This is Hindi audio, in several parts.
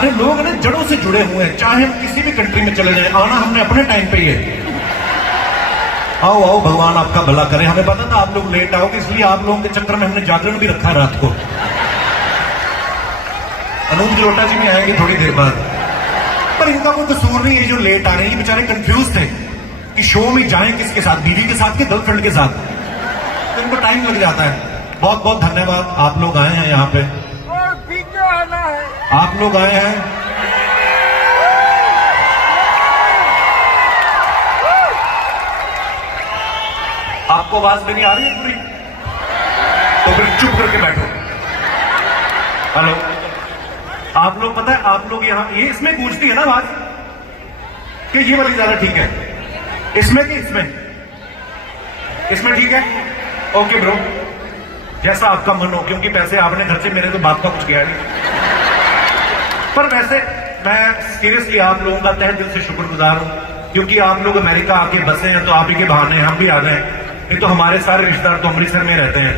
हमारे लोग ना जड़ों से जुड़े हुए हैं, चाहे हम किसी भी कंट्री में चले जाएं, आना हमने अपने टाइम पे ही है। आओ आओ, भगवान आपका भला करे। हमें पता था आप लोग लेट आओगे, इसलिए आप लोगों के चक्कर में हमने जागरण भी रखा रात को। अनूप जलोटा जी भी आएंगे थोड़ी देर बाद, पर इनका कोई कसूर नहीं है जो लेट आ रहे हैं। ये बेचारे कंफ्यूज थे कि शो में जाएं किसके साथ, बीवी के साथ कि गर्लफ्रेंड के साथ, तो इनको टाइम लग जाता है। बहुत बहुत धन्यवाद, आप लोग आए हैं यहाँ पे, आप लोग आए हैं। आपको आवाज मेरी आ रही है पूरी? तो फिर चुप करके बैठो। हेलो, आप लोग पता है, आप लोग यहाँ ये इसमें गूंजती है ना आवाज कि ये वाली ज्यादा ठीक है, इसमें कि इसमें? इसमें ठीक है। ओके ब्रो, जैसा आपका मन हो, क्योंकि पैसे आपने घर से, मेरे तो बाप का कुछ गया नहीं। पर वैसे मैं सीरियसली आप लोगों का तहे दिल से शुक्रगुजार हूं, क्योंकि आप लोग अमेरिका आके बसे हैं तो आप ही के बहाने हम भी आ गए। नहीं तो हमारे सारे रिश्तेदार तो अमृतसर में रहते हैं,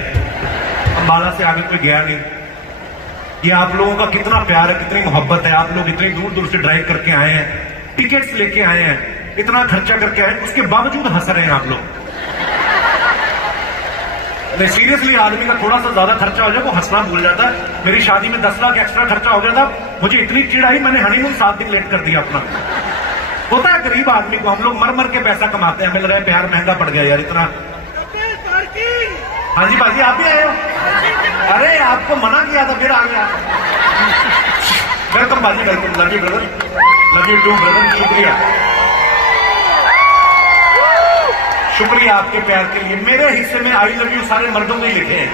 अंबाला से आगे कोई गया नहीं। ये आप लोगों का कितना प्यार है, कितनी मोहब्बत है। आप लोग इतनी दूर दूर से ड्राइव करके आए हैं, टिकट्स लेके आए हैं, इतना खर्चा करके आए, उसके बावजूद हंस रहे हैं आप लोग। नहीं सीरियसली, आदमी का थोड़ा सा ज्यादा खर्चा हो जाए वो हंसना भूल जाता है। मेरी शादी में 10 लाख एक्स्ट्रा खर्चा हो गया था, मुझे इतनी चिढ़ आई, मैंने हनीमून 7 दिन लेट कर दिया अपना। होता है गरीब आदमी को, हम लोग मर मर के पैसा कमाते हैं, हमें लग रहा है प्यार महंगा पड़ गया यार इतना। हाँ जी भाजी, आप भी आए हो? अरे आपको मना किया था, फिर आ गया। वेलकम भाजी, welcome. Love you brother, love you too brother. शुक्रिया, शुक्रिया आपके प्यार के लिए। मेरे हिस्से में आई लव यू सारे मर्दों ने लिखे हैं।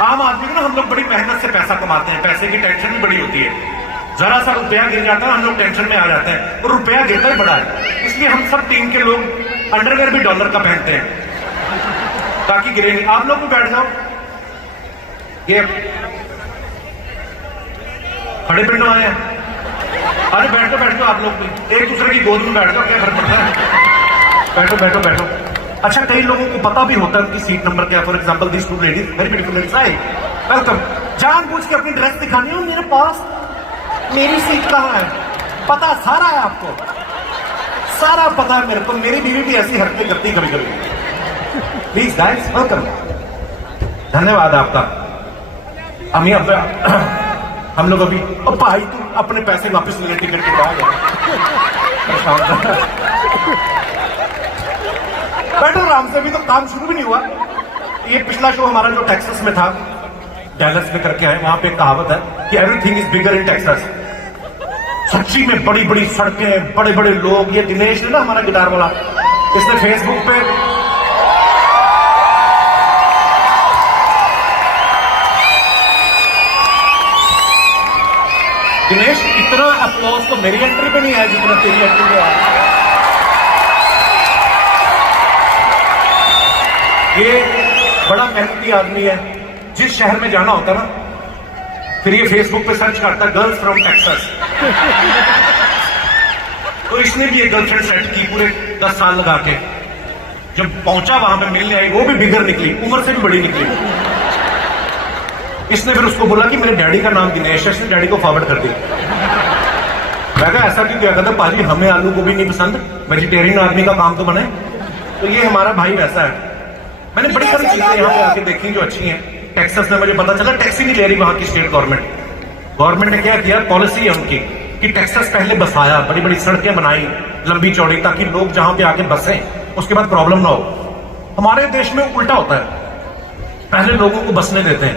आम आदमी को ना हम लोग बड़ी मेहनत से पैसा कमाते हैं, पैसे की टेंशन भी बड़ी होती है। जरा सा रुपया गिर जाता है हम लोग टेंशन में आ जाते हैं, और रुपया गिरता ही बड़ा है। इसलिए हम सब टीम के लोग अंडरवेयर भी डॉलर का पहनते हैं ताकि गिरे नहीं। आप लोग भी बैठ जाओ, ये खड़े पिंडों आए हैं। अरे बैठो बैठो, आप लोग भी एक दूसरे की गोद में बैठ जाओ, क्या फर्क पड़ता है? बैठो बैठो बैठो। अच्छा, कई लोगों को पता भी होता है उनकी सीट नंबर क्या है। For example this two ladies, very beautiful ladies, hi welcome. जानबूझ के अपनी ड्रेस दिखानी हो मेरे पास, मेरी सीट कहाँ है, पता सारा है आपको, सारा पता है मेरे को। मेरी बीवी भी ऐसी हरकतें करती कभी कभी। प्लीज गाइस, वेलकम, धन्यवाद आपका। हम लोग अभी, ओ भाई तू अपने पैसे वापस ले, टिकट के बाद बैठो आराम से, अभी तो काम शुरू भी नहीं हुआ। ये पिछला शो हमारा जो टेक्सास में था, डैलस में करके आए, वहां पे एक कहावत है कि everything is bigger in Texas. सच्ची में बड़ी बड़ी सड़कें, बड़े बड़े लोग। ये दिनेश है ना हमारा गिटार वाला, इसने फेसबुक पे दिनेश, इतना अप्लॉज तो मेरी एंट्री पे नहीं आया जितना तेरी एंट्री पे आया। ये बड़ा मेहनती आदमी है। जिस शहर में जाना होता ना, फिर ये फेसबुक पे सर्च करता है गर्ल्स फ्रॉम टेक्सास। तो इसने भी एक गर्लफ्रेंड सेट की पूरे 10 साल लगा के। जब पहुंचा वहां पे मिलने आई, वो भी बिगर निकली, उम्र से भी बड़ी निकली। इसने फिर उसको बोला कि मेरे डैडी का नाम दिनेश है, इसने डैडी को फॉरवर्ड कर दिया। मैं कहा ऐसा क्यों किया? कहता पाजी हमें आलू गोभी नहीं पसंद, वेजिटेरियन आदमी का काम तो बने। तो ये हमारा भाई वैसा है। मैंने बड़ी सारी चीजें यहाँ पे आके देखी जो अच्छी हैं। टेक्सास में मुझे पता चला टैक्सी नहीं ले रही वहां की स्टेट गवर्नमेंट ने क्या किया, पॉलिसी है उनकी कि टेक्सास पहले बसाया, बड़ी बड़ी सड़कें बनाई लंबी चौड़ी, ताकि लोग जहां पे आके बसें उसके बाद प्रॉब्लम ना हो। हमारे देश में उल्टा होता है, पहले लोगों को बसने देते हैं,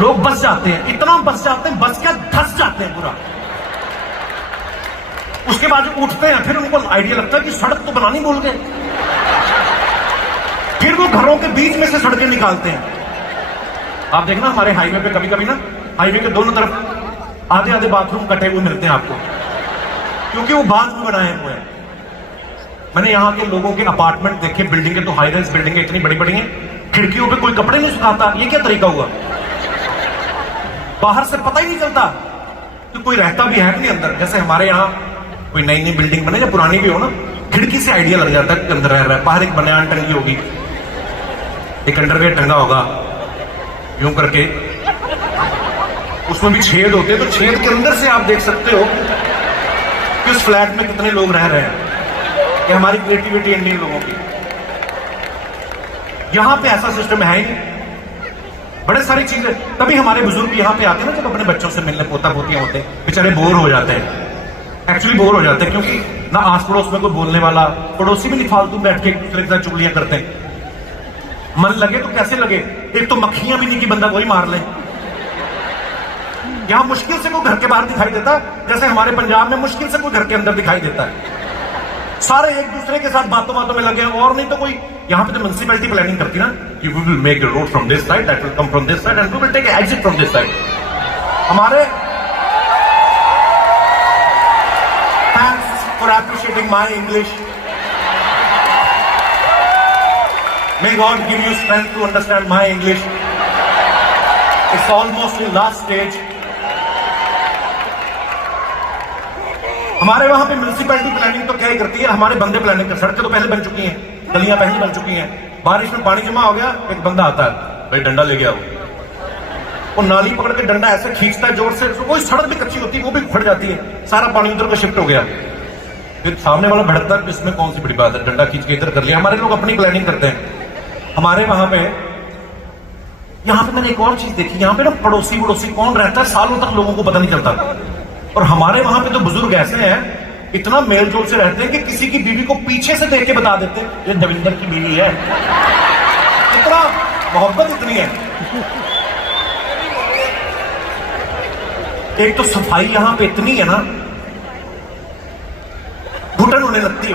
लोग बस जाते हैं, इतना बस जाते हैं, बस क्या धस जाते हैं पूरा। उसके बाद जो उठते हैं फिर उनको आइडिया लगता है कि सड़क तो बनानी भूल गए, फिर वो घरों के बीच में से सड़कें निकालते हैं। आप देखना हमारे हाईवे पे कभी कभी ना, हाईवे के दोनों तरफ आधे आधे बाथरूम कटे हुए मिलते हैं आपको, क्योंकि वो बांध में बनाए हुए हैं। मैंने यहाँ के लोगों के अपार्टमेंट देखे, बिल्डिंगें तो हाई रेंज बिल्डिंगें इतनी बड़ी बड़ी हैं, खिड़कियों पे कोई कपड़े नहीं सुखाता। ये क्या तरीका हुआ? बाहर से पता ही नहीं चलता कि कोई रहता भी है कि नहीं अंदर। जैसे हमारे यहाँ कोई नई नई बिल्डिंग बने या पुरानी भी हो ना, खिड़की से आइडिया लग जाता है कि अंदर रह रहा है। बाहर एक बनियान टंगी होगी, एक अंडरवेयर टंगा होगा यूं करके, उसमें भी छेद होते हैं, तो छेद के अंदर से आप देख सकते हो कि उस फ्लैट में कितने लोग रह रहे हैं। ये हमारी क्रिएटिविटी इंडियन लोगों की। यहां पे ऐसा सिस्टम है ही नहीं। बड़े सारी चीजें, तभी हमारे बुजुर्ग यहां पे आते हैं ना, जब अपने बच्चों से मिलने, पोता पोतियां होते हैं, बेचारे बोर हो जाते हैं, एक्चुअली बोर हो जाते हैं, क्योंकि ना आस पड़ोस में कोई बोलने वाला, पड़ोसी भी नहीं फालतू बैठ के एक दूसरे के साथ चुगलियां करते हैं। मन लगे तो कैसे लगे, एक तो मक्खियां भी नहीं कि बंदा वही मार ले। यहां मुश्किल से कोई घर के बाहर दिखाई देता, जैसे हमारे पंजाब में मुश्किल से कोई घर के अंदर दिखाई देता है। सारे एक दूसरे के साथ बातों बातों में लगे, और नहीं तो कोई यहां पे तो म्युनिसिपैलिटी प्लानिंग करती ना, you will make the road from this side, that will come from this side and we will take exit from this side. हमारे thanks for appreciating my English. May God give you strength to understand my English. It's almost in last stage. हमारे वहां पे म्युनिसिपैलिटी प्लानिंग तो क्या ही करती है, हमारे बंदे प्लानिंग कर। सड़कें तो पहले बन चुकी हैं, गलियां पहले बन चुकी हैं, बारिश में पानी जमा हो गया, एक बंदा आता है, भाई डंडा ले गया वो नाली पकड़ के डंडा ऐसे खींचता है जोर से, कोई सड़क भी कच्ची होती है वो भी फट जाती है, सारा पानी उधर का शिफ्ट हो गया। फिर सामने वाला भड़कता है, इसमें कौन सी बड़ी बात है, डंडा खींच के इधर कर लिया। हमारे लोग अपनी प्लानिंग करते हैं। हमारे वहां पे, यहां पे मैंने एक और चीज देखी, यहां पे ना पड़ोसी वड़ोसी कौन रहता है सालों तक लोगों को पता नहीं चलता। और हमारे वहां पे तो बुजुर्ग ऐसे हैं, इतना मेल जोल से रहते हैं कि किसी की बीवी को पीछे से देख के बता देते हैं ये दविंदर की बीवी है। इतना मोहब्बत इतनी है। एक तो सफाई यहां पे इतनी है ना, घुटन होने लगती है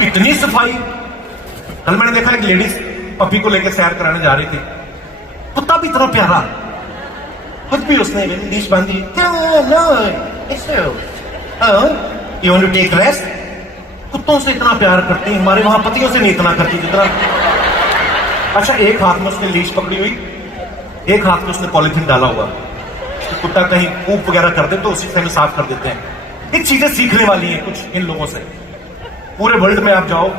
इतनी सफाई। कल मैंने देखा एक लेडीज पपी को लेकर सैर कराने जा रही थी, कुत्ता भी इतना प्यारा, खुद भी उसने लीश बांधी। You want to take rest. कुत्तों से इतना प्यार करती है, हमारे वहां पतियों से नहीं इतना करती जितना। अच्छा, एक हाथ में उसने लीश पकड़ी हुई, एक हाथ में उसने पॉलिथीन डाला हुआ, तो कुत्ता कहीं ऊप वगैरह कर दे तो उसी से हमें साफ कर देते हैं। एक चीजें सीखने वाली हैं कुछ इन लोगों से। पूरे वर्ल्ड में आप जाओ,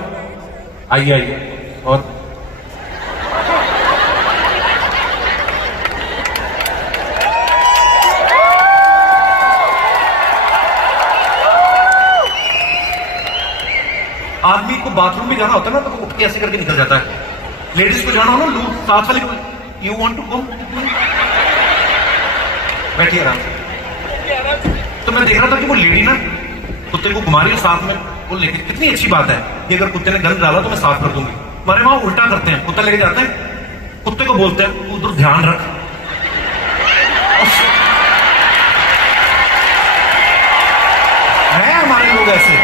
आइए आइए, और आदमी को बाथरूम में जाना होता है ना, तो वो उठ के ऐसे करके निकल जाता है। लेडीज को जाना हो ना, लूट साथ वाली को, यू वांट टू कम, बैठिए आराम से। तो मैं देख रहा था कि वो लेडी ना कुत्ते को घुमा रही है साथ में, वो लेके, कितनी अच्छी बात है कि अगर कुत्ते ने गंद डाला तो मैं साफ कर दूंगी। हमारे वहां उल्टा करते हैं, कुत्ता लेके जाते हैं, कुत्ते को बोलते हैं उधर ध्यान रख। है हमारे लोग ऐसे।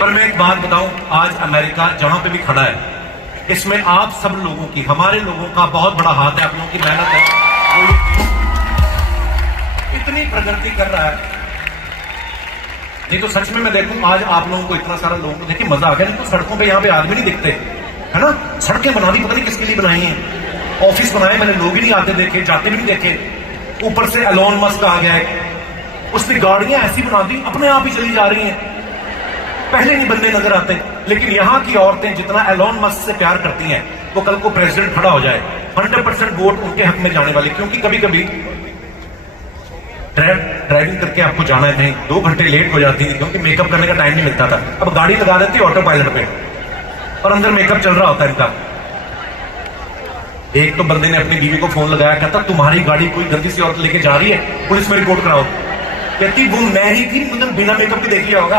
पर मैं एक बात बताऊं, आज अमेरिका जहां पे भी खड़ा है, इसमें आप सब लोगों की, हमारे लोगों का बहुत बड़ा हाथ है, आप लोगों की मेहनत है, वो इतनी प्रगति कर रहा है। नहीं तो सच में मैं देखूं आज आप लोगों को, इतना सारा लोगों को देखिए मजा आ गया। नहीं तो सड़कों पे यहाँ पे आदमी नहीं दिखते, है ना। सड़कें बना दी, पता नहीं किसके लिए बनाई हैं, ऑफिस बनाए, मैंने लोग ही नहीं आते देखे, जाते भी नहीं देखे। ऊपर से एलोन मस्क आ गया है, उसने गाड़ियां ऐसी बना दी अपने आप ही चली जा रही हैं, पहले नहीं बंदे नजर आते। लेकिन यहां की औरतें जितना एलोन मस्क से प्यार करती हैं, वो कल को प्रेसिडेंट खड़ा हो जाए 100% वोट उनके हक में जाने वाले। क्योंकि कभी कभी ड्राइविंग करके आपको जाना है कहीं, 2 घंटे लेट हो जाती थी क्योंकि मेकअप करने का टाइम नहीं मिलता था। अब गाड़ी लगा देती ऑटो पायलट पे, और अंदर मेकअप चल रहा होता है इनका। एक तो बंदे ने अपनी बीवी को फोन लगाया, कहता तुम्हारी गाड़ी कोई गंदी सी औरत लेके जा रही है, पुलिस में रिपोर्ट कराओ। कहती वो मैं ही थी, मतलब बिना मेकअप के देख लिया होगा।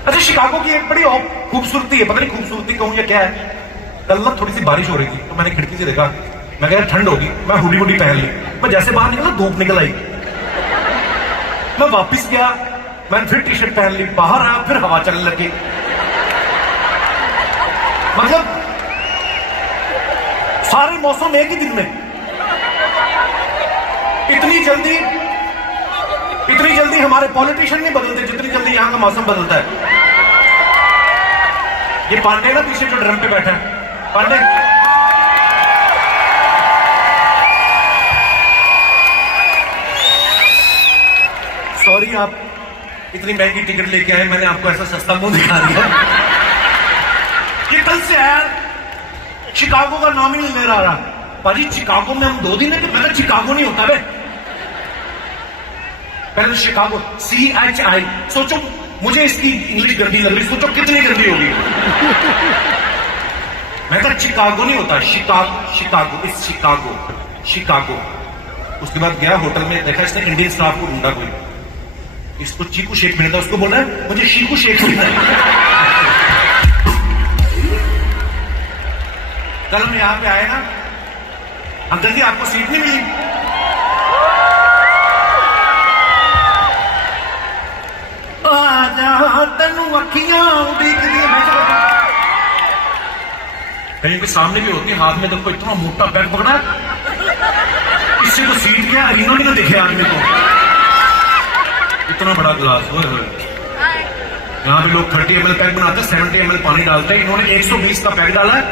अच्छा, शिकागो की एक बड़ी खूबसूरती है, पता नहीं खूबसूरती कहूं या क्या है। कल ना थोड़ी सी बारिश हो रही थी, तो मैंने खिड़की से देखा, मैं कहा ठंड होगी, मैं हुडी वुडी पहन ली। मैं जैसे बाहर निकला धूप निकल आई, मैं वापिस गया, मैंने फिर टी शर्ट पहन ली, बाहर आया, फिर हवा चलने लगी। मतलब सारे मौसम एक ही दिन में। इतनी जल्दी हमारे पॉलिटिशियन नहीं बदलते जितनी जल्दी यहां का मौसम बदलता है। ये पांडे ना पीछे जो ड्रम पे बैठा है, पांडे, सॉरी आप इतनी महंगी टिकट लेके आए, मैंने आपको ऐसा सस्ता मुंह दिखा दिया। ये कल से आया, शिकागो का नाम ही नहीं ले रहा। भाजी शिकागो में हम 2 दिन है, मैं शिकागो नहीं होता बे। पहले तो शिकागो CHI, सोचो मुझे इसकी इंग्लिश गंदी लग रही, सोचो कितनी गंदी होगी। मैं कहा शिकागो नहीं होता, शिकागो इस शिकागो। उसके बाद गया होटल में, देखा इसने इंडियन स्टाफ को ढूंढा कोई, इसको चीकू शेक मिलता, उसको बोल रहा है मुझे शीकू शेक मिलता है। कल हम यहां पे आए ना, अंकल जी आपको सीट नहीं मिली। आजा तेनू अखियां उड़ीकदी, कहीं के सामने भी होती, हाथ में तो कोई इतना मोटा बैग पकड़ा, इससे तो सीट क्या रीनो भी ना दिखे आदमी को। इतना बड़ा गिलास, यहाँ पे लोग 30 ml पैक बनाते, 70 ml पानी डालते हैं, इन्होंने 120 का पैक डाला है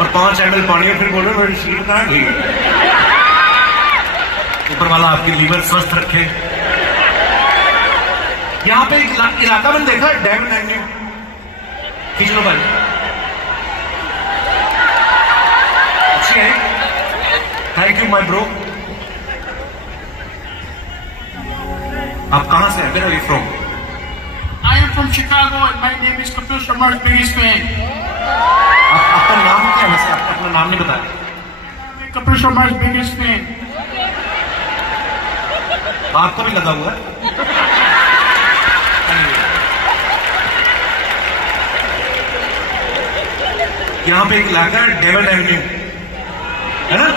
और 5 ml पानी, और फिर बोल रहे मेरी सीट कहाँ गई। ऊपर वाला आपकी लीवर स्वस्थ रखे। यहाँ पे एक इलाका मैंने देखा, डेविन एवेन्यू, खींच लो भाई, अच्छी है, थैंक यू माय ब्रो। आप कहां से हैं? Where are you from? I am from Chicago and my name is Kapil Sharma's biggest fan. आपका नाम क्या है? वैसे आपका अपना नाम नहीं बताया। Kapil Sharma's biggest fan. आपको भी लगा हुआ है? यहाँ पे एक इलाका है डेविन एवेन्यू, है ना?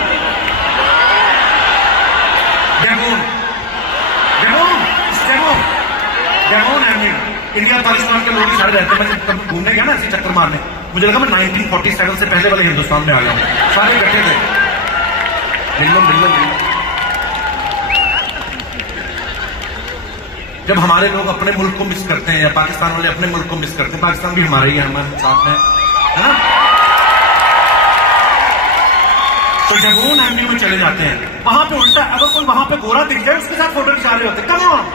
डेवोन एवेन्यू, इंडिया पाकिस्तान के लोग ही सारे रहते हैं। मैं जब घूमने गया ना ऐसे चक्कर मारने, मुझे लगा मैं 1947 से पहले वाले हिंदुस्तान में आ गया हूँ। सारे इकट्ठे थे, मिलो। जब हमारे लोग अपने मुल्क को मिस करते हैं, या पाकिस्तान वाले अपने मुल्क को मिस करते हैं, पाकिस्तान भी हमारा ही है, हमारे साथ में, है ना? तो डेवोन एवेन्यू में चले जाते हैं, वहां पे उल्टा, अगर कोई वहां पे गोरा दिख जाए उसके साथ फोटो खिंचा रहे होते। कम ऑन,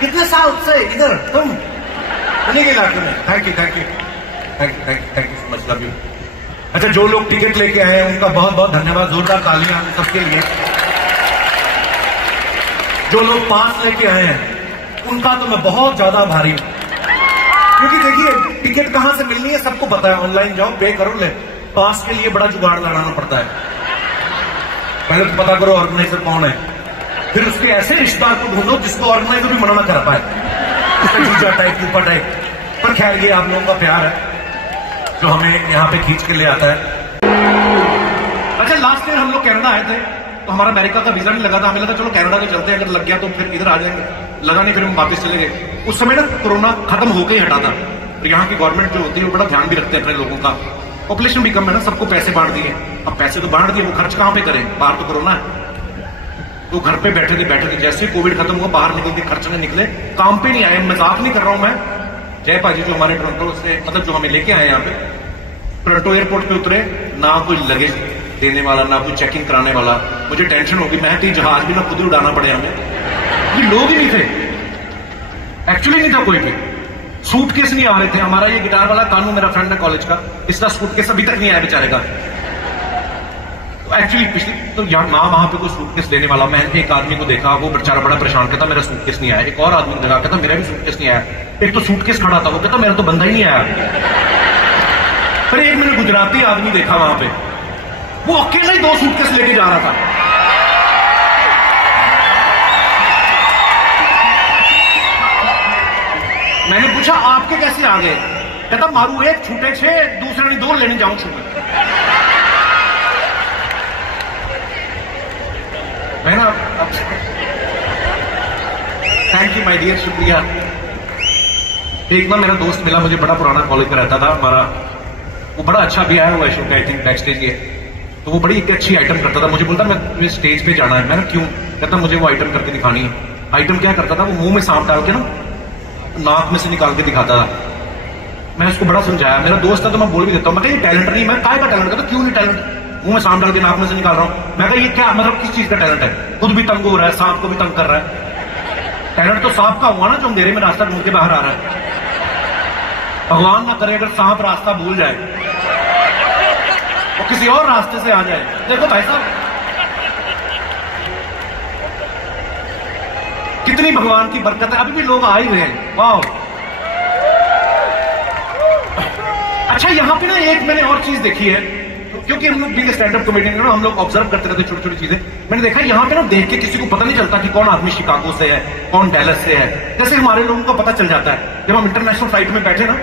कितने साउथ से इधर तुम उन्हीं के इलाके में। Thank you so much, love you. अच्छा, जो लोग टिकट लेके आए हैं उनका बहुत बहुत धन्यवाद, जोरदार तालियां हम सबके लिए। जो लोग पास लेके आए हैं उनका तो मैं बहुत ज्यादा आभारी हूं, क्योंकि देखिए टिकट कहां से मिलनी है सबको पता है, ऑनलाइन जाओ पे करो, ले। पास के लिए बड़ा जुगाड़ लगाना पड़ता है, पहले तो पता करो ऑर्गेनाइजर कौन है, फिर उसके ऐसे रिश्तेदार को ढूंढो जिसको ऑर्गेनाइजर भी मना ना कर पाए, जीजा टाइप, ऊपा टाइप। पर खैर ये आप लोगों का प्यार है जो हमें यहाँ पे खींच के ले आता है। अच्छा, लास्ट ईयर हम लोग कनाडा आए थे, तो हमारा अमेरिका का वीजा नहीं लगा था, हमें लगा चलो कनाडा के चलते हैं, अगर लग गया तो फिर इधर आ जाएंगे, लगा नहीं, फिर हम वापस चले गए। उस समय ना कोरोना खत्म होकर ही हटा था, और यहाँ की गवर्नमेंट जो होती है वो बड़ा ध्यान भी रखते हैं अपने लोगों का, पॉपुलेशन भी कम है ना, सबको पैसे बांट दिए। अब पैसे तो बांट दिए, वो खर्च कहां पे करें, बाहर तो कोरोना है, तो घर पे बैठे थे। जैसे कोविड खत्म हुआ, बाहर निकल के खर्चने निकले, काम पे नहीं आए। मजाक नहीं कर रहा हूं मैं। जय पाजी जो हमारे टोरंटो से, मतलब जो हमें लेके आए यहाँ पे, टोरंटो एयरपोर्ट पे उतरे, ना कोई लगेज देने वाला, ना कोई चेकिंग कराने वाला। मुझे टेंशन होगी, मैं तो जहाज भी ना खुद ही उड़ाना पड़े हमें। ये लोग ही नहीं थे, एक्चुअली नहीं था कोई भी। सूटकेस नहीं आ रहे थे। हमारा ये गिटार वाला कानू, मेरा फ्रेंड है कॉलेज का, इसका सूटकेस अभी तक नहीं आया बेचारे का। एक्चुअली पिछली तो यहाँ ना वहां पे कोई सूटकेस देने वाला, मैंने एक आदमी को देखा, वो बेचारा बड़ा परेशान, कहता मेरा सूटकेस नहीं आया। एक और आदमी को देखा, कहता मेरा भी सूटकेस नहीं आया। एक तो सूटकेस खड़ा था, वो कहता मेरा तो बंदा ही नहीं आया। फिर एक मैंने गुजराती आदमी देखा वहां पे, वो अकेला ही 2 सूटकेस लेके जा रहा था। मैंने पूछा आपके कैसे आ गए? कहता मारू एक छूटे 6, दूसरे ने 2 लेने जाऊं छूटे। मैं ना, थैंक यू माय डियर, शुक्रिया। एक बार मेरा दोस्त मिला मुझे, बड़ा पुराना कॉलेज में रहता था हमारा, वो बड़ा अच्छा भी आया हुआ है show, I think back stage ये, तो वो बड़ी एक अच्छी आइटम करता था। मुझे बोलता मैं स्टेज पे जाना है। मैंने क्यों? कहता मुझे वो आइटम करके दिखानी है। आइटम क्या करता था, वो मुंह में सांप डाल के ना नाक में से निकाल के दिखाता था। मैं उसको बड़ा समझाया, मेरा दोस्त था तो मैं बोल भी देता हूँ, मैं कहा ये टैलेंट नहीं, मैं काय का टैलेंट? कहता क्यों नहीं टैलेंट? मुंह में सांप डाल के नाक में से निकाल रहा हूँ। मैं कहा ये क्या मतलब, किस चीज का टैलेंट है? खुद भी तंग हो रहा है, सांप को भी तंग कर रहा है। टैलेंट तो सांप का हुआ ना, जो अंधेरे में रास्ता ढूंढ के बाहर आ रहा है। भगवान ना करे अगर सांप रास्ता भूल जाए, वो किसी और रास्ते से आ जाए। देखो भाई साहब, कितनी भगवान की बरकत है, अभी भी लोग आ ही रहे हैं। वाह। अच्छा, यहां पे ना एक मैंने और चीज देखी है, क्योंकि हम लोग भी स्टैंड अप कॉमेडियन है ना, हम लोग ऑब्जर्व करते रहते छोटी छोटी चीजें। मैंने देखा यहाँ पे ना, देख के किसी को पता नहीं चलता कि कौन आदमी शिकागो से है, कौन डैलस से है। जैसे हमारे लोगों को पता चल जाता है जब हम इंटरनेशनल फ्लाइट में बैठे ना,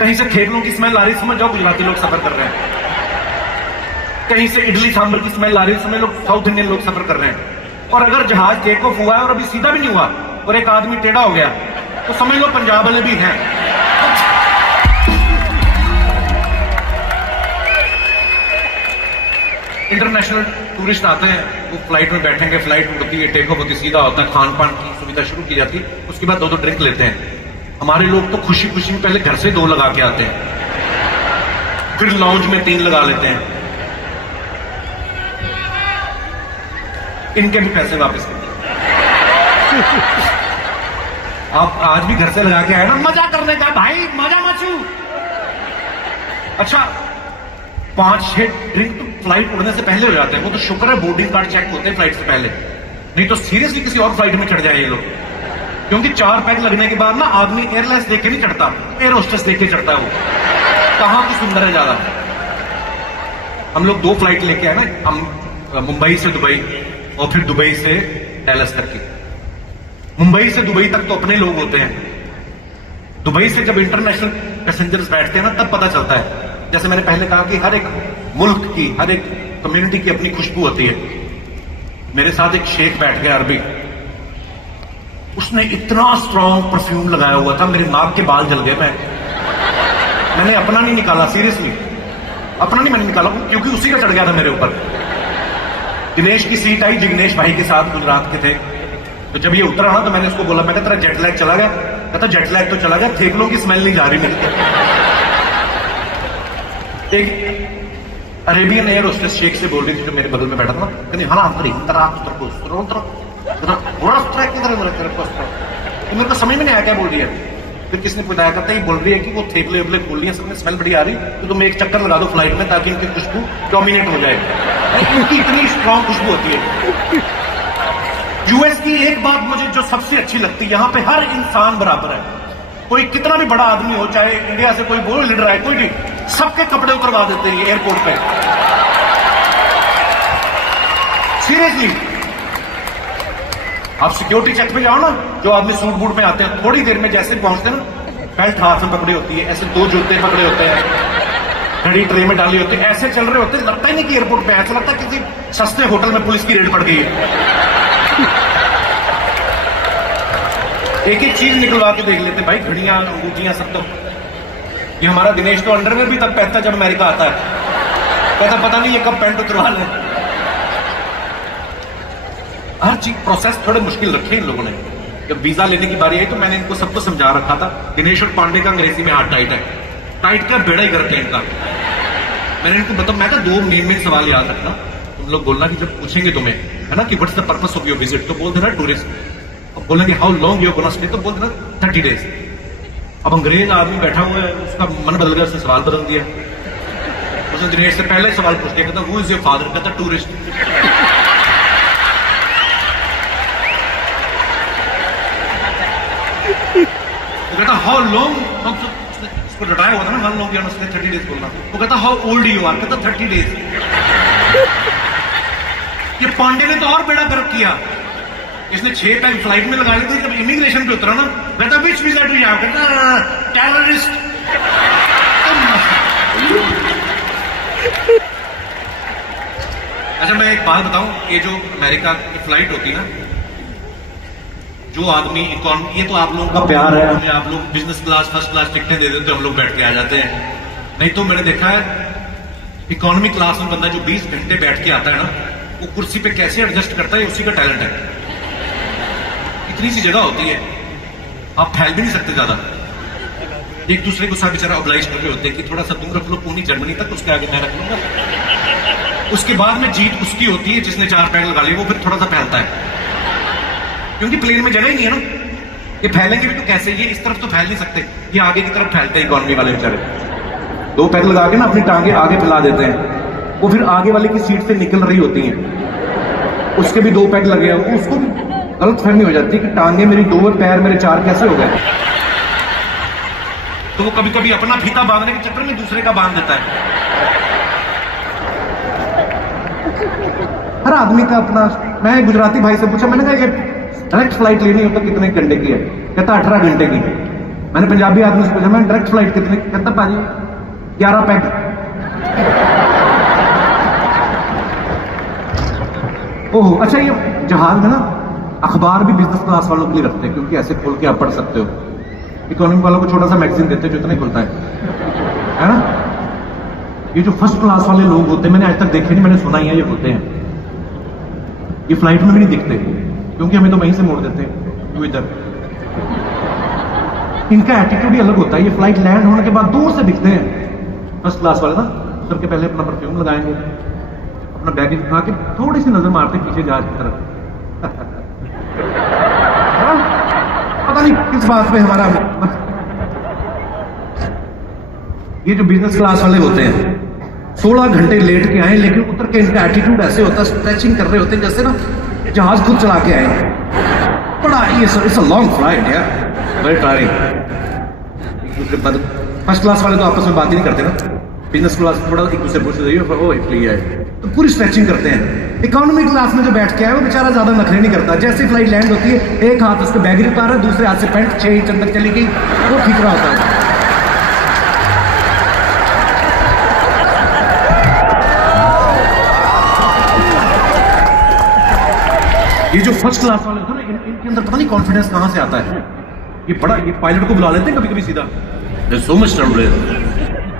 कहीं से ठेपलों की स्मेल आ रही, समझ जाओ गुजराती लोग सफर कर रहे हैं। कहीं से इडली सांभर की स्मेल आ रही, समझ लोग साउथ इंडियन लोग सफर कर रहे हैं। और अगर जहाज टेक ऑफ हुआ है और अभी सीधा भी नहीं हुआ और एक आदमी टेढ़ा हो गया, तो समझ लो पंजाब वाले भी हैं। इंटरनेशनल टूरिस्ट आते हैं, वो फ्लाइट में बैठेंगे, फ्लाइट उड़ती है, टेक ऑफ होती, सीधा होता है, खान पान की सुविधा शुरू की जाती है, उसके बाद 2-2 ड्रिंक लेते हैं। हमारे लोग तो खुशी खुशी में पहले घर से 2 लगा के आते हैं, फिर लॉन्ज में 3 लगा लेते हैं। इनके भी पैसे वापस कर आप आज भी घर से लगा के आए ना, मजा करने का भाई, मजा मचू। अच्छा, 5-6 ड्रिंक तो फ्लाइट उड़ने से पहले हो जाते हैं। वो तो शुक्र है बोर्डिंग कार्ड चेक होते हैं फ्लाइट से पहले, नहीं तो सीरियसली किसी और फ्लाइट में चढ़ जाए ये लोग। क्योंकि 4 पैक लगने के बाद ना आदमी एयरलाइंस देख के नहीं चढ़ता, एयर होस्टेस देख के चढ़ता है। वो कहां की सुंदर है ज्यादा। हम लोग 2 फ्लाइट लेके आए ना, हम मुंबई से दुबई और फिर दुबई से डैलस तक की। मुंबई से दुबई तक तो अपने लोग होते हैं, दुबई से जब इंटरनेशनल पैसेंजर्स बैठते हैं ना, तब पता चलता है। जैसे मैंने पहले कहा कि हर एक मुल्क की, हर एक कम्युनिटी की अपनी खुशबू होती है। मेरे साथ एक शेख बैठ गया अरबी, उसने इतना स्ट्रॉन्ग परफ्यूम लगाया हुआ था, मेरे नाक के बाल जल गए। मैंने अपना नहीं निकाला, सीरियसली अपना नहीं मैंने निकाला, क्योंकि उसी का चढ़ गया था मेरे ऊपर। दिनेश की सीट आई, जिग्नेश भाई के साथ गुजरात के थे, तो जब ये उतरा ना तो मैंने उसको बोला, मैं कहा तेरा जेट लैग चला गया? कहता जेट लैग तो चला गया, थेपलों की स्मेल नहीं जा रही मेरी। एक अरेबियन एयर होस्टेस शेख से बोल रही थी जो मेरे बगल में बैठा था ना, कहती हाँ मेरे को समझ में नहीं आया क्या बोल रही है। फिर किसने बताया, करता ये बोल रही है कि वो थेपले वेपले खोल रही है, सबने स्मेल बड़ी आ रही, तो तुम एक चक्कर लगा दो फ्लाइट में ताकि इनकी खुशबू डोमिनेट हो जाए। इनकी इतनी स्ट्रॉन्ग खुशबू होती है। यूएस की एक बात मुझे जो सबसे अच्छी लगती है, यहां पे हर इंसान बराबर है। कोई कितना भी बड़ा आदमी हो, चाहे इंडिया से कोई बोल लीडर है, कोई नहीं, सबके कपड़े उतरवा देते हैं एयरपोर्ट पे। सीरियसली, आप सिक्योरिटी चेक पे जाओ ना, जो आदमी सूट बूट में आते हैं, थोड़ी देर में जैसे पहुंचते हैं ना, बेल्ट हाथ में पकड़ी होती है, ऐसे 2 जूते पकड़े होते हैं, घड़ी ट्रे में डाली होती है, ऐसे चल रहे होते हैं, लगता ही नहीं कि एयरपोर्ट पे, ऐसा लगता है किसी सस्ते होटल में पुलिस की रेड पड़ गई है। एक एक चीज निकलवा के देख लेते भाई, घड़ियां, अंगूठियां, सब। तो ये हमारा दिनेश तो अंडरवेयर भी तब पहनता जब अमेरिका आता है, कहता पता नहीं ये कब पैंट उतरवा ले। हर चीज प्रोसेस थोड़े मुश्किल रखे इन लोगों ने। जब वीजा लेने की बारी आई तो मैंने इनको सबको समझा रखा था, दिनेश और पांडे का अंग्रेजी में हाथ टाइट है, टाइट का बेड़ा ही करते हैं इनका। मैंने इनको बताया, मैं 2 मेन सवाल याद रखना, तुम लोग बोलना कि जब पूछेंगे तुम्हें, है ना, कि what's the purpose of your visit, तो बोल देना टूरिस्ट। अब बोलेंगे how long you gonna stay, तो बोल देना 30 डेज। अब अंग्रेज आदमी बैठा हुआ है, उसका मन बदल गया, उसने सवाल बदल दिया। उसने दिनेश से पहले सवाल पूछ दिया, कहता हु इज योर फादर, कहता टूरिस्ट। तो कहता हाउ लॉन्ग, उसको रटाया हुआ था ना, हाउ लॉन्ग यू, उसने 30 डेज बोलना। वो कहता हाउ ओल्ड यू आर, कहता 30 डेज। ये पांडे ने तो और बेड़ा गर्क किया, इसने 6 पैक फ्लाइट में लगाए थे। जब इमिग्रेशन पे उतरा ना, कहता विच वीजा डू यू हैव, कहता टेररिस्ट। अच्छा, मैं एक बात बताऊं, ये जो अमेरिका की फ्लाइट होती है ना, जो आदमी इकोनॉमी, ये तो आप लोगों का प्यार है, हमें आप लोग बिजनेस क्लास, फर्स्ट क्लास टिकटें दे देते, हम लोग बैठ के आ जाते हैं। नहीं तो मैंने देखा है इकोनॉमी क्लास में बंदा जो 20 घंटे बैठ के आता है ना, वो कुर्सी पे कैसे एडजस्ट करता है, उसी का टैलेंट है। इतनी सी जगह होती है, आप फैल भी नहीं सकते ज्यादा। एक दूसरे को साथ बेचारा ऑब्लाइज कर रहे होते हैं कि थोड़ा सा तुम रख लो पूरी जर्मनी तक, उसके आगे मैं रख लूंगा। उसके बाद में जीत उसकी होती है जिसने 4 पैक लगा लिए, वो फिर थोड़ा सा फैलता है, क्योंकि प्लेन में जगह ही नहीं है ना। ये फैलेंगे भी तो कैसे, ये इस तरफ तो फैल नहीं सकते, ये आगे की तरफ फैलते हैं इकोनॉमी वाले बेचारे। दो पैग लगा के ना अपनी टांगे आगे फैला देते हैं, वो फिर आगे वाले की सीट से निकल रही होती हैं, उसके भी दो पैग लगे हैं, उसको भी गलत फहमी हो जाती है कि टांगे मेरी दो और पैर मेरे चार कैसे हो गए। तो वो कभी कभी अपना फीता बांधने के चक्कर में दूसरे का बांध देता है। हर आदमी का अपना। मैं गुजराती भाई से पूछा, मैंने कहा ये डायरेक्ट फ्लाइट लेनी हो तो कितने घंटे की है? कहता 18 घंटे की। मैंने पंजाबी आदमी से पूछा, मैं डायरेक्ट फ्लाइट कितने? कहता पाजी 11 पैग। ओह अच्छा, ये जहाज में ना अखबार भी बिजनेस क्लास वालों के लिए रखते हैं, क्योंकि ऐसे खोल के आप पढ़ सकते हो। इकोनॉमी वालों को छोटा सा मैगजीन देते हैं जो इतना ही खुलता है ना। ये जो फर्स्ट क्लास वाले लोग होते हैं, मैंने आज तक देखे नहीं, मैंने सुना ही है ये होते हैं, ये फ्लाइट में भी नहीं दिखते, क्योंकि हमें तो वहीं से मोड़ देते हैं तू इधर। इनका एटीट्यूड ही अलग होता है। ये फ्लाइट लैंड होने के बाद दूर से दिखते हैं फर्स्ट क्लास वाले ना, उतर के पहले अपना परफ्यूम लगाएंगे, अपना बैगेज उठा के थोड़ी सी नजर मारते पीछे जहाज की तरफ। पता नहीं किस बात पे हमारा। ये जो बिजनेस क्लास वाले होते हैं 16 घंटे लेट के आए, लेकिन उतर के इनका एटीट्यूड ऐसे होता है, स्ट्रेचिंग कर रहे होते हैं जैसे ना जहाज खुद चला के आए। बड़ा ये इट्स अ लॉन्ग फ्लाइट यार, वेरी टायरिंग। दूसरे बाद फर्स्ट क्लास वाले तो आपस में बात ही नहीं करते ना, बिजनेस क्लास थोड़ा एक दूसरे पूछते ओ इटली है तो पूरी स्ट्रेचिंग करते हैं। इकोनॉमी क्लास में जो बैठ के आए वो बेचारा ज्यादा नखरे नहीं करता। जैसे फ्लाइट लैंड होती है, एक हाथ उसके बैग उतारा, दूसरे हाथ से पैंट 6 इंच अंदर चली गई, वो ठीक रहा होता है। ये जो फर्स्ट क्लास वाले होते हैं ना, इनके अंदर पता नहीं कॉन्फिडेंस कहां से आता है। ये बड़ा, ये पायलट को बुला लेते हैं कभी कभी सीधा, there's so much turbulence,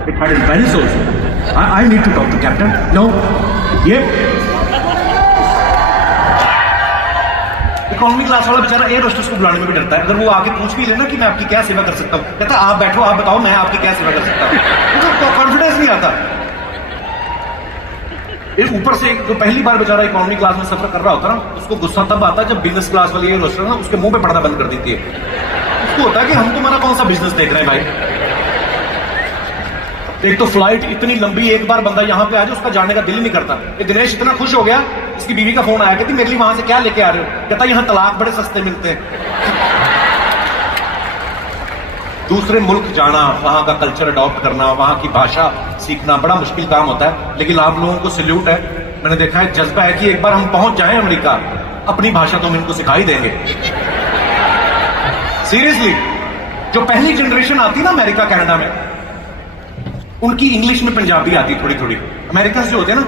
it had in Paris also, I need to talk to captain, no, ये इकोनॉमी क्लास वाला बेचारा एयर होस्टेस को बुलाने में भी डरता है। अगर वो आके पूछ भी लेना कि मैं आपकी क्या सेवा कर सकता हूँ, कहता आप बैठो, आप बताओ मैं आपकी क्या सेवा कर सकता हूँ, तो कॉन्फिडेंस नहीं आता। ऊपर से जो पहली बार बेचारा इकोनॉमी क्लास में सफर कर रहा होता ना, उसको गुस्सा तब आता है जब बिजनेस क्लास वाली एयर होस्टेस ना उसके मुंह पे पर्दा बंद कर देती है। उसको होता है कि हम तुम्हारा कौन सा बिजनेस देख रहे हैं भाई। एक तो फ्लाइट इतनी लंबी, एक बार बंदा यहां पे आ जाए उसका जाने का दिल ही नहीं करता। ये दिनेश इतना खुश हो गया, इसकी बीवी का फोन आया, कहती मेरे लिए वहां से क्या लेके आ रहे हो? कहता यहां तलाक बड़े सस्ते मिलते हैं। दूसरे मुल्क जाना, वहां का कल्चर अडॉप्ट करना, वहां की भाषा सीखना बड़ा मुश्किल काम होता है, लेकिन आप लोगों को सैल्यूट है। मैंने देखा है जज्बा है कि एक बार हम पहुंच जाएं अमेरिका, अपनी भाषा तो हम इनको सिखाई देंगे। सीरियसली, जो पहली जनरेशन आती ना अमेरिका कनाडा में, उनकी इंग्लिश में पंजाबी आती थोड़ी थोड़ी। अमेरिकन जो होते हैं ना,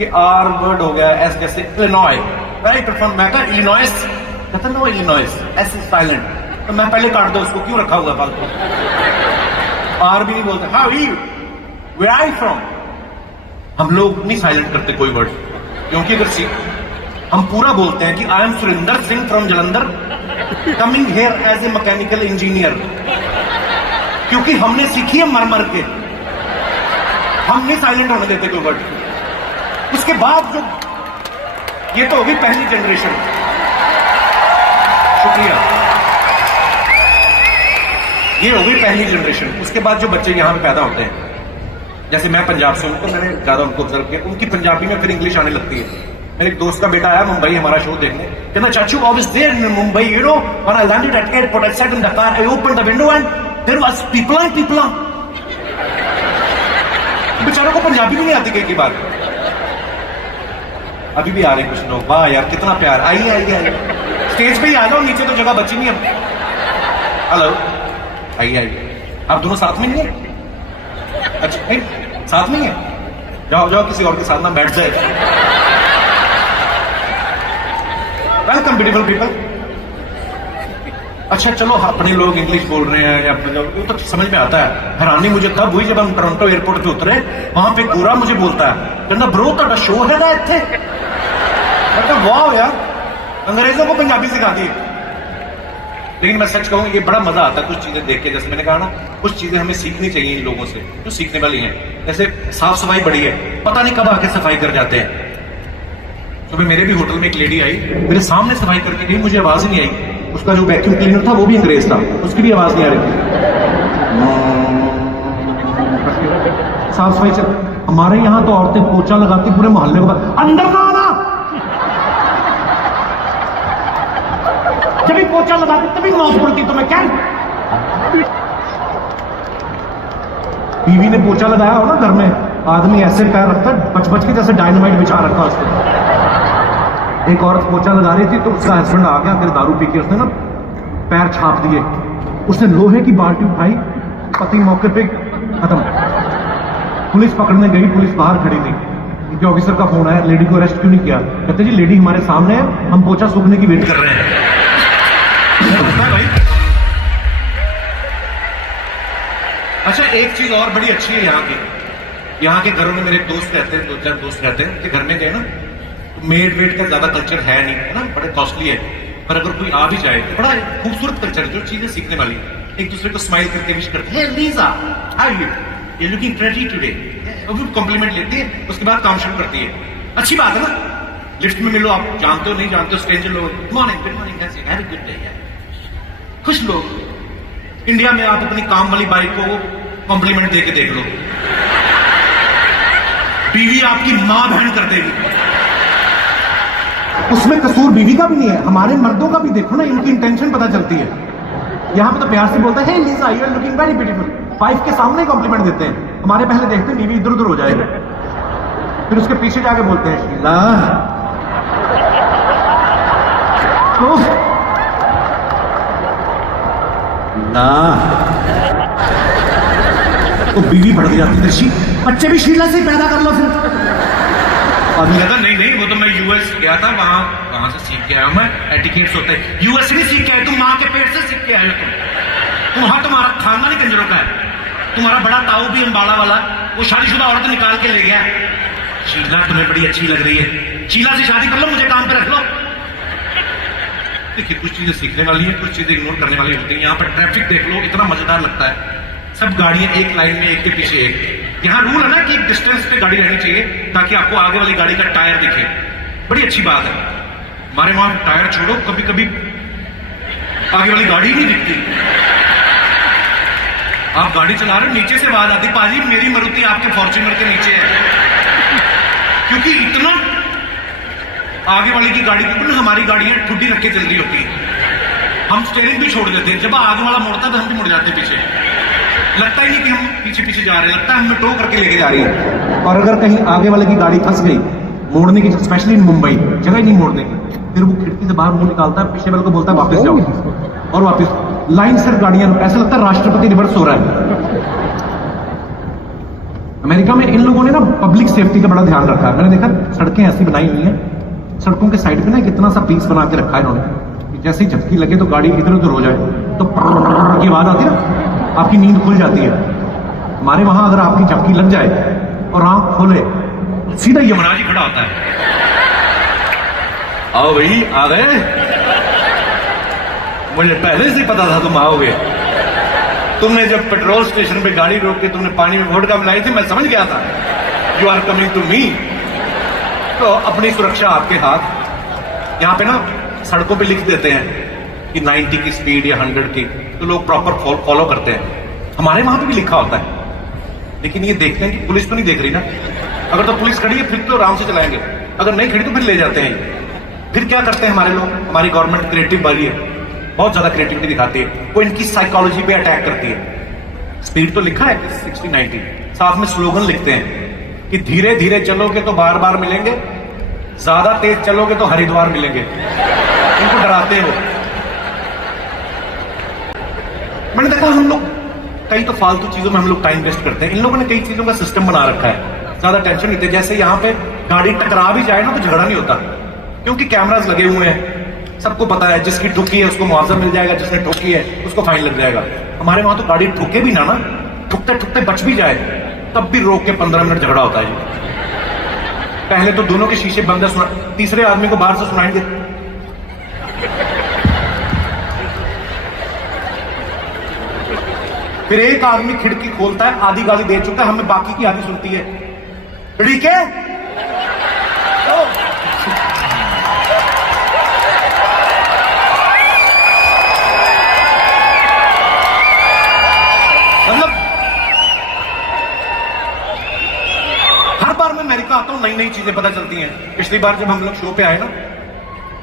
ये आर वर्ड हो गया, एस जैसे इलिनॉय, राइट फ्रॉम मैं कहा इलिनॉयस, कहता no Illinois, S is silent, तो मैं पहले काट दो उसको, क्यों रखा हुआ फालतू। आर भी नहीं बोलते। How are you, where are you from. हम लोग नहीं साइलेंट करते कोई वर्ड, क्योंकि अगर हम पूरा बोलते हैं कि I am Surendra Singh from Jalandhar, coming here as a mechanical engineer, क्योंकि हमने सीखी है मर मर के, हम नहीं साइलेंट होने देते कोई वर्ड। उसके बाद जो ये तो होगी पहली जनरेशन, शुक्रिया, ये होगी पहली जनरेशन। उसके बाद जो बच्चे यहां पे पैदा होते हैं, जैसे मैं पंजाब से हूं तो मैंने ज्यादा उनको ऑब्जर्व किया, उनकी पंजाबी में फिर इंग्लिश आने लगती है। मेरे एक दोस्त का बेटा आया मुंबई हमारा शो देखने, कहना चाचू I was there in Mumbai, you know, when I landed at airport, I sat in the car, I opened the window and there was people and people. बेचारों को पंजाबी भी नहीं आती कई बार। अभी भी आ रहे कुछ लोग, वाह यार कितना प्यार, आइए आइए आइए, स्टेज पे ही आ जाओ, नीचे तो जगह बची नहीं है। हेलो, आइए आइए, आप दोनों साथ में नहीं है? अच्छा नहीं साथ में ही है, जाओ जाओ किसी और के साथ ना बैठ जाए। Welcome beautiful people. अच्छा चलो, अपने लोग इंग्लिश बोल रहे हैं या अपने लोग, वो तो समझ में आता है। हैरानी मुझे तब हुई जब हम टोरंटो एयरपोर्ट पे उतरे, वहां पे गोरा मुझे बोलता है, कहना ब्रो ਤੁਹਾਡਾ शो है ना इतने। मतलब वाह यार, अंग्रेजों को पंजाबी सिखा दी। लेकिन मैं सच कहूं, ये बड़ा मजा आता है कुछ चीजें देख के। जैसे मैंने कहा ना, कुछ चीजें हमें सीखनी चाहिए इन लोगों से जो सीखने वाली हैं। जैसे साफ सफाई बड़ी है, पता नहीं कब आके सफाई कर जाते हैं। सुबह मेरे भी होटल में एक लेडी आई, मेरे सामने सफाई करके गई, मुझे आवाज ही नहीं आई। उसका जो वैक्यूम क्लीनर था वो भी अंग्रेज था, उसकी भी आवाज नहीं आ रही थी। साफ सफाई चल। हमारे यहाँ तो औरतें पोछा लगाती पूरे मोहल्ले को अंदर ना आना, जब भी पोछा लगाती तभी मौत पड़ती तुम्हें क्या। बीवी ने पोछा लगाया हो ना घर में, आदमी ऐसे पैर रखता है बच बच के जैसे डायनामाइट बिछा रखा उसने। एक औरत पोछा लगा रही थी तो उसका हस्बैंड आ गया, फिर दारू पी के उसने ना पैर छाप दिए। उसने लोहे की बाल्टी उठाई, पति मौके पे खत्म। पुलिस पकड़ने गई, पुलिस बाहर खड़ी थी, उनके ऑफिसर का फोन आया, लेडी को अरेस्ट क्यों नहीं किया? कहते जी लेडी हमारे सामने है, हम पोछा सूखने की वेट कर रहे हैं। भाई अच्छा, एक चीज और बड़ी अच्छी है यहाँ के घरों में मेरे दोस्त रहते हैं, 2-4 दोस्त रहते हैं, उनके घर में गए ना तो मेड वेड का ज्यादा कल्चर है नहीं, है ना, बड़े कॉस्टली है। पर अगर कोई आ भी जाए तो बड़ा खूबसूरत कल्चर है, जो चीजें सीखने वाली। एक दूसरे को स्माइल करके विश करते हैं, Lisa how you, you looking pretty today, वो भी कॉम्प्लीमेंट लेती है, उसके बाद काम शुरू करती है। अच्छी बात है ना, लिफ्ट में मिलो, आप जानते हो नहीं जानते हो, स्ट्रेंजर लोग, good morning very good day. खुश लोग। इंडिया में आप अपनी काम वाली बाइक को कॉम्प्लीमेंट देके देख लो, बीवी आपकी मां बहन कर देगी। उसमें कसूर बीवी का भी नहीं है, हमारे मर्दों का भी देखो ना, इनकी इंटेंशन पता चलती है। यहां पे तो प्यार से बोलता है, hey Lisa you are looking very beautiful, wife के सामने कॉम्प्लीमेंट देते हैं। हमारे पहले देखते हैं बीवी इधर उधर हो जाएगा, फिर उसके पीछे जाके बोलते हैं शीला। ना तो बीवी बढ़ जाती है, बच्चे भी शीला से पैदा कर लो फिर। आदमी कहता नहीं नहीं, वो तो मैं यूएस गया था, वहां से सीख के आया हूं मैं, एटिकेट्स होते हैं। यूएस नहीं सीख के आए तुम, मां के पेट से सीख के आए हो तुम। वहां तुम्हारा खानदान ही कंजरों का है। तुम्हारा बड़ा ताऊ भी अंबाला वाला, वो शादीशुदा औरत निकाल के ले गया। शीला तुम्हें बड़ी अच्छी लग रही है, शीला से शादी कर लो, मुझे काम पे रख लो। देखिए, कुछ चीजें सीखने वाली है, कुछ चीजें इग्नोर करने वाली होती है। यहाँ पर ट्रैफिक देख लो, इतना मजेदार लगता है, सब गाड़ियां एक लाइन में, एक के पीछे एक। यहाँ रूल है ना कि एक डिस्टेंस पे गाड़ी रहनी चाहिए ताकि आपको आगे वाली गाड़ी का टायर दिखे, बड़ी अच्छी बात है। हमारे वहां टायर छोड़ो, कभी कभी आगे वाली गाड़ी नहीं दिखती। आप गाड़ी चला रहे हो, नीचे से आवाज आती, पाजी मेरी मारुति आपके फॉर्च्यूनर के नीचे है, क्योंकि इतना आगे वाले की गाड़ी की ना, हमारी गाड़ियां ठुड्डी रख के चल रही होती है। हम स्टीयरिंग भी छोड़ देते हैं, जब आगे वाला मुड़ता है तो हम भी मुड़ जाते हैं पीछे। लगता ही नहीं कि हम पीछे पीछे जा रहे हैं, लगता है हमें टो करके लेके जा रही है। और अगर कहीं आगे वाले की गाड़ी फंस गई, मोड़ने की, स्पेशली इन मुंबई जगह ही नहीं मोड़ने की, फिर वो खिड़की से बाहर मुंह निकालता है, पीछे वाले को बोलता है वापस जाओ, और वापस लाइन से गाड़ियां, ऐसा लगता है राष्ट्रपति रिवर्स हो रहा है। अमेरिका में इन लोगों ने ना पब्लिक सेफ्टी का बड़ा ध्यान रखा है। मैंने देखा सड़कें ऐसी बनाई हुई हैं, सड़कों के साइड पे ना कितना सा पीस बना के रखा है इन्होंने, जैसे ही झटकी लगे तो गाड़ी इधर उधर हो जाए तो की आवाज आती है ना, आपकी नींद खुल जाती है। हमारे वहां अगर आपकी झपकी लग जाए और आंख खोले तो सीधा यमराज ही खड़ा होता है, आओ भाई आ गए, मुझे पहले से पता था तुम आओगे। तुमने जब पेट्रोल स्टेशन पे गाड़ी रोक के तुमने पानी में वोडका मिलाई थी, मैं समझ गया था you are coming to me. तो अपनी सुरक्षा आपके हाथ। यहां पे ना सड़कों पे लिख देते हैं कि 90 की स्पीड या 100 की, तो लोग प्रॉपर फॉलो करते हैं। हमारे वहां पे भी लिखा होता है, लेकिन ये देखते हैं कि पुलिस तो नहीं देख रही ना। अगर तो पुलिस खड़ी है फिर तो आराम से चलाएंगे, अगर नहीं खड़ी तो फिर ले जाते हैं। फिर क्या करते हैं हमारे लोग, हमारी गवर्नमेंट क्रिएटिव वाली है, बहुत ज्यादा क्रिएटिविटी दिखाती है, वो इनकी साइकोलॉजी पे अटैक करती है। स्पीड तो लिखा है 60-90, साथ में स्लोगन लिखते हैं कि धीरे धीरे चलोगे तो बार बार मिलेंगे, ज्यादा तेज चलोगे तो हरिद्वार मिलेंगे। इनको डराते हो। मैंने देखा हम लोग कई तो फालतू चीजों में हम लोग टाइम वेस्ट करते हैं। इन लोगों ने कई चीजों का सिस्टम बना रखा है, ज्यादा टेंशन नहीं थे। जैसे यहाँ पे गाड़ी टकरा भी जाए ना तो झगड़ा नहीं होता, क्योंकि कैमरास लगे हुए हैं, सबको पता है जिसकी ठुकी है उसको मुआवजा मिल जाएगा, जिसने ठोकी है उसको फाइन लग जाएगा। हमारे वहां तो गाड़ी ठुके भी ना, ठुकते ठुकते बच भी जाए तब भी रोक के 15 मिनट झगड़ा होता है। पहले तो दोनों के शीशे बंद है, तीसरे आदमी को बाहर से सुनाएंगे। फिर एक आदमी खिड़की खोलता है, आधी गाली दे चुका है, हमें बाकी की आधी सुनती है। ठीक है, मैं अमेरिका आता हूँ नई नई चीजें पता चलती हैं। पिछली बार जब हम लोग शो पे आए ना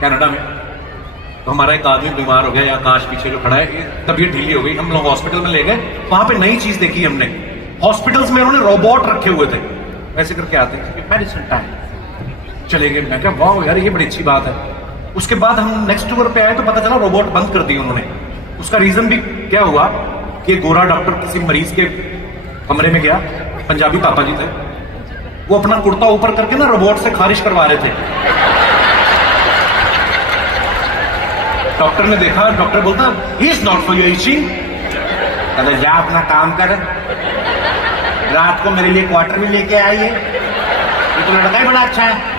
कनाडा में, तो हमारा एक आदमी बीमार हो गया, या आकाश पीछे जो खड़ा है, तबीयत ढीली हो गई, हम लोग हॉस्पिटल में ले गए। वहां पे नई चीज देखी हमने, हॉस्पिटल्स में उन्होंने रोबोट रखे हुए थे, ऐसे करके आते हैं मेडिसिन टाइम, चले गए। मैं क्या वाह यार, ये बड़ी अच्छी बात है। उसके बाद हम नेक्स्ट टूर पे आए तो पता चला रोबोट बंद कर दिए उन्होंने। उसका रीजन भी क्या हुआ कि गोरा डॉक्टर किसी मरीज के कमरे में गया, पंजाबी पापा जी थे, वो अपना कुर्ता ऊपर करके ना रोबोट से खारिश करवा रहे थे। डॉक्टर ने देखा, डॉक्टर बोलता ही is not for your itching, कहता जा अपना काम कर, रात को मेरे लिए क्वार्टर भी लेके आइए, ये तो लड़का ही बड़ा अच्छा है।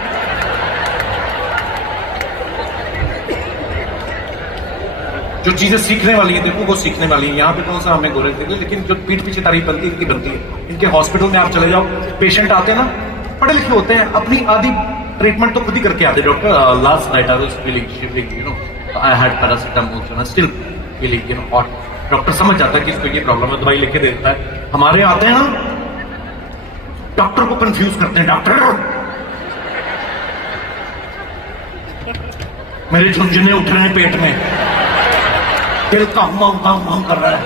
जो चीजें सीखने वाली है देखो वो सीखने वाली है। यहाँ पे कौन सा हमें गोरे थे, लेकिन जो पीठ पीछे तारीफ बनती है इनकी बनती है। इनके हॉस्पिटल में आप चले जाओ, पेशेंट आते हैं ना, पढ़े लिखे होते हैं, अपनी आधी ट्रीटमेंट तो खुद ही करके आते। Doctor last night I was feeling shivering, you know, I had paracetamol, so I still feeling, you know, hot. Doctor समझ जाता है कि इसको ये प्रॉब्लम है, दवाई लिख के देता है। हमारे आते हैं ना, डॉक्टर को कंफ्यूज करते हैं। डॉक्टर मेरे झुंझुने उठ रहे हैं पेट में, दिल काम कर रहा है।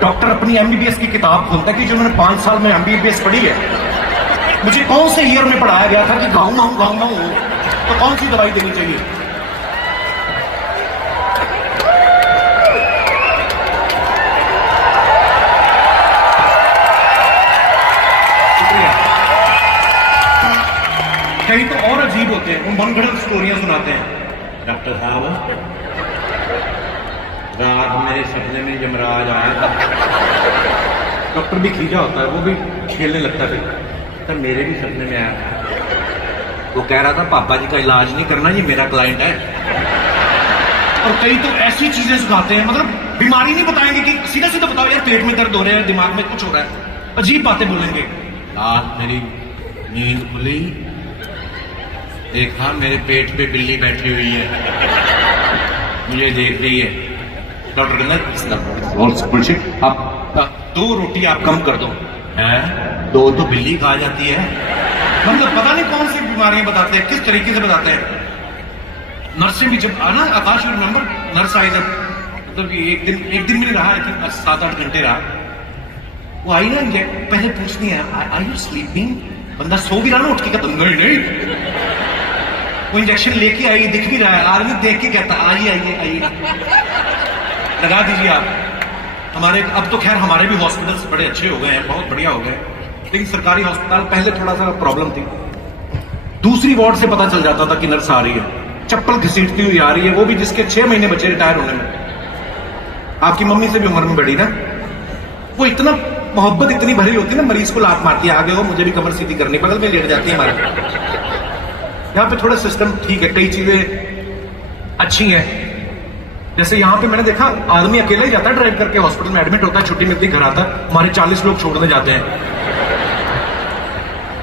डॉक्टर अपनी एमबीबीएस की किताब खोलता है कि जो मैंने 5 साल में एमबीबीएस पढ़ी है, मुझे कौन से ईयर में पढ़ाया गया था कि गाँव हो तो कौन सी दवाई देनी चाहिए। कई तो और अजीब होते हैं, वो मनगढ़ंत स्टोरियां सुनाते हैं। डॉक्टर साहब, रात मेरे सपने में यमराज आया था। डॉक्टर भी खींचा होता है, वो भी खेलने लगता है। तो मेरे भी सपने में आया था, वो कह रहा था पापा जी का इलाज नहीं करना, ये मेरा क्लाइंट है। और कई तो ऐसी चीजें सुनाते हैं, मतलब बीमारी नहीं बताएंगे कि सीधा सीधा बताओ यार पेट में दर्द हो रहा है, दिमाग में कुछ हो रहा है, अजीब बातें बोलेंगे। रात मेरी नींद खुली, देखा मेरे पेट पे बिल्ली बैठी हुई है, मुझे देख रही है। डॉक्टर कहना आप 2 रोटी आप कम कर दो, हैं 2 तो बिल्ली खा जाती है। मतलब पता नहीं कौन सी बीमारियां बताते हैं, किस तरीके से बताते हैं। नर्सें भी जब आना, आकाश रिमेंबर नर्स आई जब, मतलब एक दिन भी नहीं रहा, 7-8 घंटे रहा। वो आई ना, पहले पूछनी है आर यू स्लीपिंग, बंदा सो भी रहा ना, उठ के कहता नहीं। वो इंजेक्शन लेके आई, दिख भी रहा है, आदमी देख के कहता आइए लगा दीजिए आप। हमारे अब तो खैर हमारे भी हॉस्पिटल्स बड़े अच्छे हो गए हैं, बहुत बढ़िया हो गए, लेकिन सरकारी हॉस्पिटल पहले थोड़ा सा प्रॉब्लम थी। दूसरी वार्ड से पता चल जाता था कि नर्स आ रही है, चप्पल घसीटती हुई आ रही है, वो भी जिसके 6 महीने बचे रिटायर होने में। आपकी मम्मी से भी उम्र में बड़ी ना, वो इतना मोहब्बत इतनी भरी होती है ना, मरीज को लात मारती है, आगे हो मुझे भी कमर सीधी करनी, बगल में लेट जाती है हमारे। यहाँ पे थोड़ा सिस्टम ठीक है, कई चीजें अच्छी हैं। जैसे यहाँ पे मैंने देखा आदमी अकेला ही जाता है ड्राइव करके, हॉस्पिटल में एडमिट होता है, छुट्टी मिलती घर आता है, हमारे 40 लोग छोड़ने जाते हैं।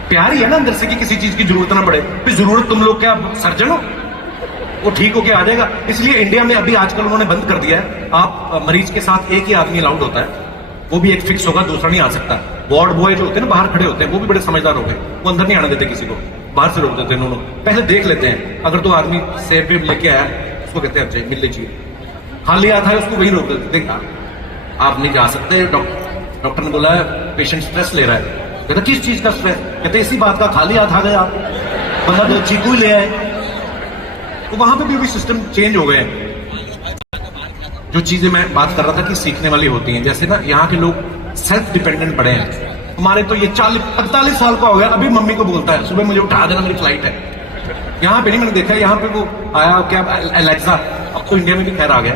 प्यार ही है ना अंदर से कि किसी चीज की जरूरत ना पड़े। फिर जरूरत तुम लोग क्या सर्जन हो, वो ठीक होके आ जाएगा। इसलिए इंडिया में अभी आजकल उन्होंने बंद कर दिया है, आप मरीज के साथ एक ही आदमी अलाउड होता है, वो भी एक फिक्स होगा, दूसरा नहीं आ सकता। वार्ड बॉय जो होते हैं ना बाहर खड़े होते हैं, वो भी बड़े समझदार हो गए, वो अंदर नहीं आने देते किसी को, बाहर से रोक देते हैं। उन्होंने पहले देख लेते हैं, अगर तो आदमी सेब वेब लेके आया उसको कहते हैं अच्छा मिल लीजिए, खाली आता है उसको वही रोक देते, देखा आप नहीं जा सकते। डॉक्टर ने बोला पेशेंट स्ट्रेस ले रहा है, कहता किस चीज का स्ट्रेस, कहते इसी बात का, खाली हाथ आ गया बंदा तो चीकू ले आए। तो वहां पे भी सिस्टम चेंज हो गए। जो चीजें मैं बात कर रहा था कि सीखने वाली होती हैं, जैसे ना यहाँ के लोग सेल्फ डिपेंडेंट बड़े हैं। हमारे तो ये 40-45 साल का हो गया, अभी मम्मी को बोलता है सुबह मुझे उठा देना, मेरी फ्लाइट है। यहाँ पे नहीं, मैंने देखा यहाँ पे वो आया क्या एलेक्सा, अब तो इंडिया में भी खैर आ गया,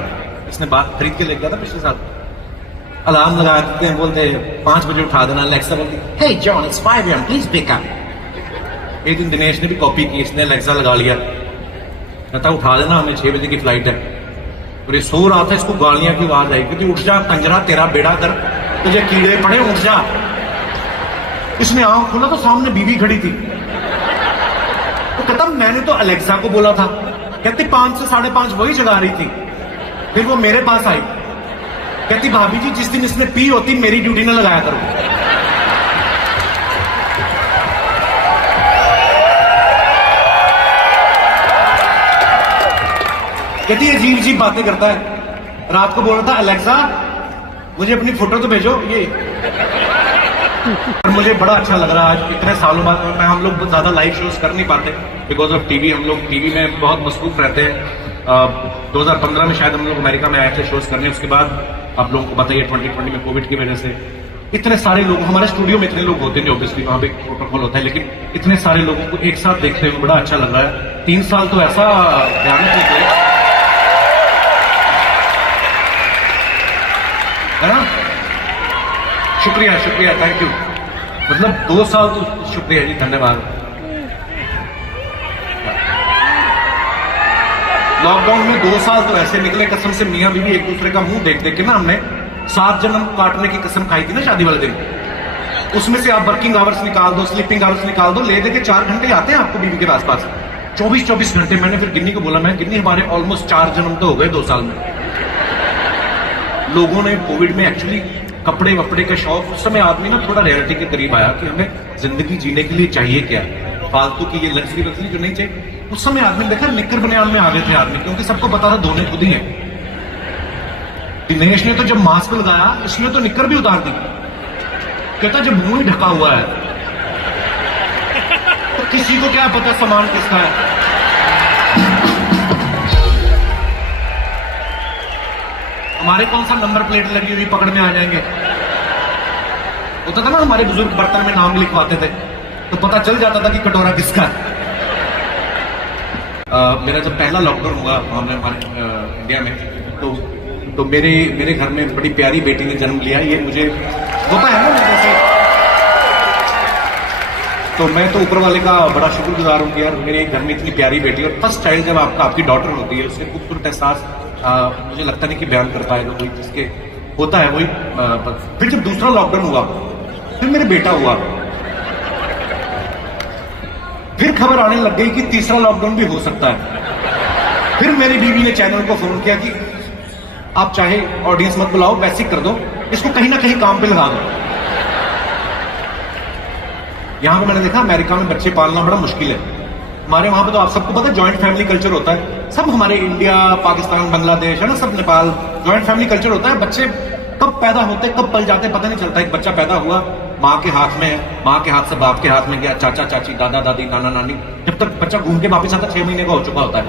इसने बात खरीद के ले गया था पिछले साल। अलार्म लगा देते हैं, बोलते 5 बजे उठा देना, एलेक्सा बोलती hey John it's 5 AM please pick up. एक दिन दिनेश ने भी कॉपी की, इसने एलेक्सा लगा लिया, कहता उठा देना हमें 6 बजे की फ्लाइट है। और ये सो रहा था, इसको गालियां की आवाज आई, क्योंकि उठ जा कंजरा, तेरा बेड़ा कर, तुझे कीड़े पड़े, उठ जा। इसने आंख खोला तो सामने बीवी खड़ी थी। तो कहता मैंने तो अलेक्सा को बोला था, कहते 5 से 5:30 वही जगा रही थी, फिर वो मेरे पास आई। कहती भाभी जी जिस दिन इसने पी होती मेरी ड्यूटी ना लगाया करो। कहती अजीब अजीब बातें करता है। रात को बोल रहा था अलेक्सा मुझे अपनी फोटो तो भेजो ये। और मुझे बड़ा अच्छा लग रहा है आज इतने सालों बाद मैं हम लोग ज्यादा लाइव शोज कर नहीं पाते बिकॉज ऑफ टीवी। हम लोग टीवी में बहुत मसरूफ रहते हैं। 2015 में शायद हम लोग अमेरिका में आए थे शोज करने। उसके बाद आप लोगों को बताइए 2020 में कोविड की वजह से इतने सारे लोग हमारे स्टूडियो में इतने लोग होते हैं ऑब्वियसली वहां पे प्रोटोकॉल होता है, लेकिन इतने सारे लोगों को एक साथ देखते हुए बड़ा अच्छा लग रहा है। 3 साल तो ऐसा भयानक निकले है ना। शुक्रिया शुक्रिया थैंक यू। मतलब 2 साल तो शुक्रिया जी धन्यवाद। लॉकडाउन में 2 साल तो ऐसे निकले कसम से मियां बीवी एक दूसरे का मुंह देख देख के ना हमने 7 जन्म काटने की कसम खाई थी ना शादी वाले दिन। उसमें से आप वर्किंग आवर्स निकाल दो स्लीपिंग आवर्स निकाल दो ले दे के 4 घंटे आते हैं आपको बीवी के आसपास। 24-24 घंटे। मैंने फिर गिन्नी को बोला मैं गिन्नी हमारे ऑलमोस्ट 4 जन्म तो हो गए 2 साल में। लोगों ने कोविड में एक्चुअली कपड़े वपड़े का शौक उस समय आदमी ना थोड़ा रियलिटी के करीब आया कि हमें जिंदगी जीने के लिए चाहिए क्या फालतू की ये लग्जरी वग्जरी जो नहीं चाहिए। उस समय आदमी ने देखा निक्कर बनियान में आ गए थे आदमी क्योंकि सबको पता था धोने खुद ही है। दिनेश ने तो जब मास्क लगाया इसने तो निक्कर भी उतार दी। कहता जब मुंह ही ढका हुआ है तो किसी को क्या पता सामान किसका है। हमारे कौन सा नंबर प्लेट लगी हुई पकड़ में आ जाएंगे। होता था ना हमारे बुजुर्ग बर्तन में नाम लिखवाते थे तो पता चल जाता था कि कटोरा किसका है। मेरा जब पहला लॉकडाउन हुआ हमने हमारे इंडिया में तो मेरे घर में बड़ी प्यारी बेटी ने जन्म लिया। ये मुझे होता है ना जैसे तो मैं तो ऊपर वाले का बड़ा शुक्रगुजार हूँ कि यार मेरे घर में इतनी प्यारी बेटी। और फर्स्ट चाइल्ड जब आपकी डॉटर होती है उससे खूबसूरत एहसास मुझे लगता नहीं कि बयान कर पाएगा कोई जिसके होता है वही। फिर जब दूसरा लॉकडाउन हुआ फिर मेरे बेटा हुआ। फिर खबर आने लग गई कि तीसरा लॉकडाउन भी हो सकता है। फिर मेरी बीवी ने चैनल को फोन किया कि आप चाहे ऑडियंस मत बुलाओ वैसे कर दो इसको कहीं ना कहीं काम पे लगा दो। यहां पे मैंने देखा अमेरिका में बच्चे पालना बड़ा मुश्किल है। हमारे वहां पे तो आप सबको पता है जॉइंट फैमिली कल्चर होता है। सब हमारे इंडिया पाकिस्तान बांग्लादेश है ना सब नेपाल जॉइंट फैमिली कल्चर होता है। बच्चे कब पैदा होते कब पल जाते पता नहीं चलता। एक बच्चा पैदा हुआ माँ के हाथ में है माँ के हाथ से बाप के हाथ में गया चाचा चाची दादा दादी नाना नानी जब तक बच्चा घूम के वापस आता 6 महीने का हो चुका होता है।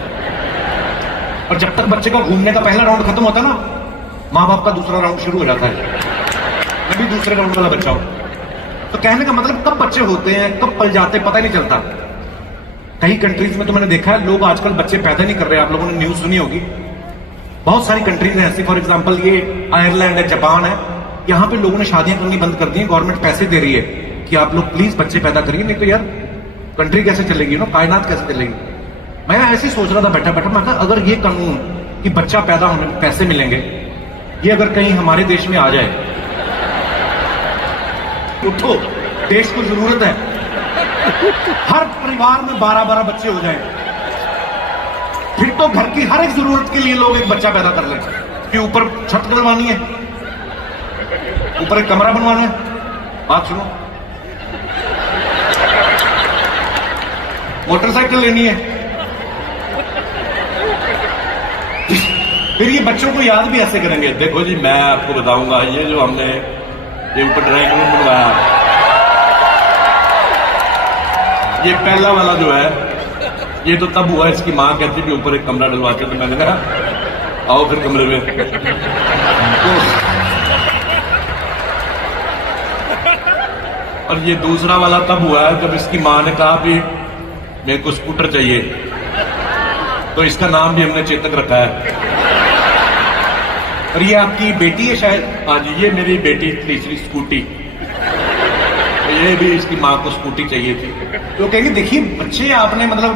और जब तक बच्चे का घूमने का पहला राउंड खत्म होता है ना माँ बाप का दूसरा राउंड शुरू हो जाता है। मैं भी दूसरे राउंड वाला बच्चा हूं। तो कहने का मतलब कब बच्चे होते हैं कब पल जाते पता ही नहीं चलता। कई कंट्रीज में तो मैंने देखा है लोग आजकल बच्चे पैदा नहीं कर रहे। आप लोगों ने न्यूज सुनी होगी बहुत सारी कंट्रीज हैं ऐसी। फॉर एग्जांपल ये आयरलैंड है जापान है यहां पे लोगों ने शादियां करनी बंद कर दी है। गवर्नमेंट पैसे दे रही है कि आप लोग प्लीज बच्चे पैदा करिए नहीं तो यार कंट्री कैसे चलेगी ना कायनात कैसे चलेगी। मैं ऐसे ही सोच रहा था बैठा बैठा मैं कहा अगर ये कानून कि बच्चा पैदा होने में पैसे मिलेंगे ये अगर कहीं हमारे देश में आ जाए उठो देश को जरूरत है हर परिवार में 12-12 बच्चे हो जाएं। फिर तो घर की हर एक जरूरत के लिए लोग एक बच्चा पैदा कर लें कि ऊपर छत डलवानी है ऊपर एक कमरा बनवाना है। बात सुनो मोटरसाइकिल लेनी है। फिर ये बच्चों को याद भी ऐसे करेंगे देखो जी मैं आपको बताऊंगा ये जो हमने ये ऊपर ड्राइंग रूम बनवाया ये पहला वाला जो है ये तो तब हुआ इसकी माँ कहती कि ऊपर एक कमरा डलवाते तो मैंने कहा आओ फिर कमरे में। और ये दूसरा वाला तब हुआ है जब इसकी माँ ने कहा कि मेरे को स्कूटर चाहिए तो इसका नाम भी हमने चेतक रखा है। और ये आपकी बेटी है शायद। हाँ जी ये मेरी बेटी तीसरी स्कूटी। तो ये भी इसकी माँ को स्कूटी चाहिए थी। तो कहेंगे देखिए बच्चे आपने मतलब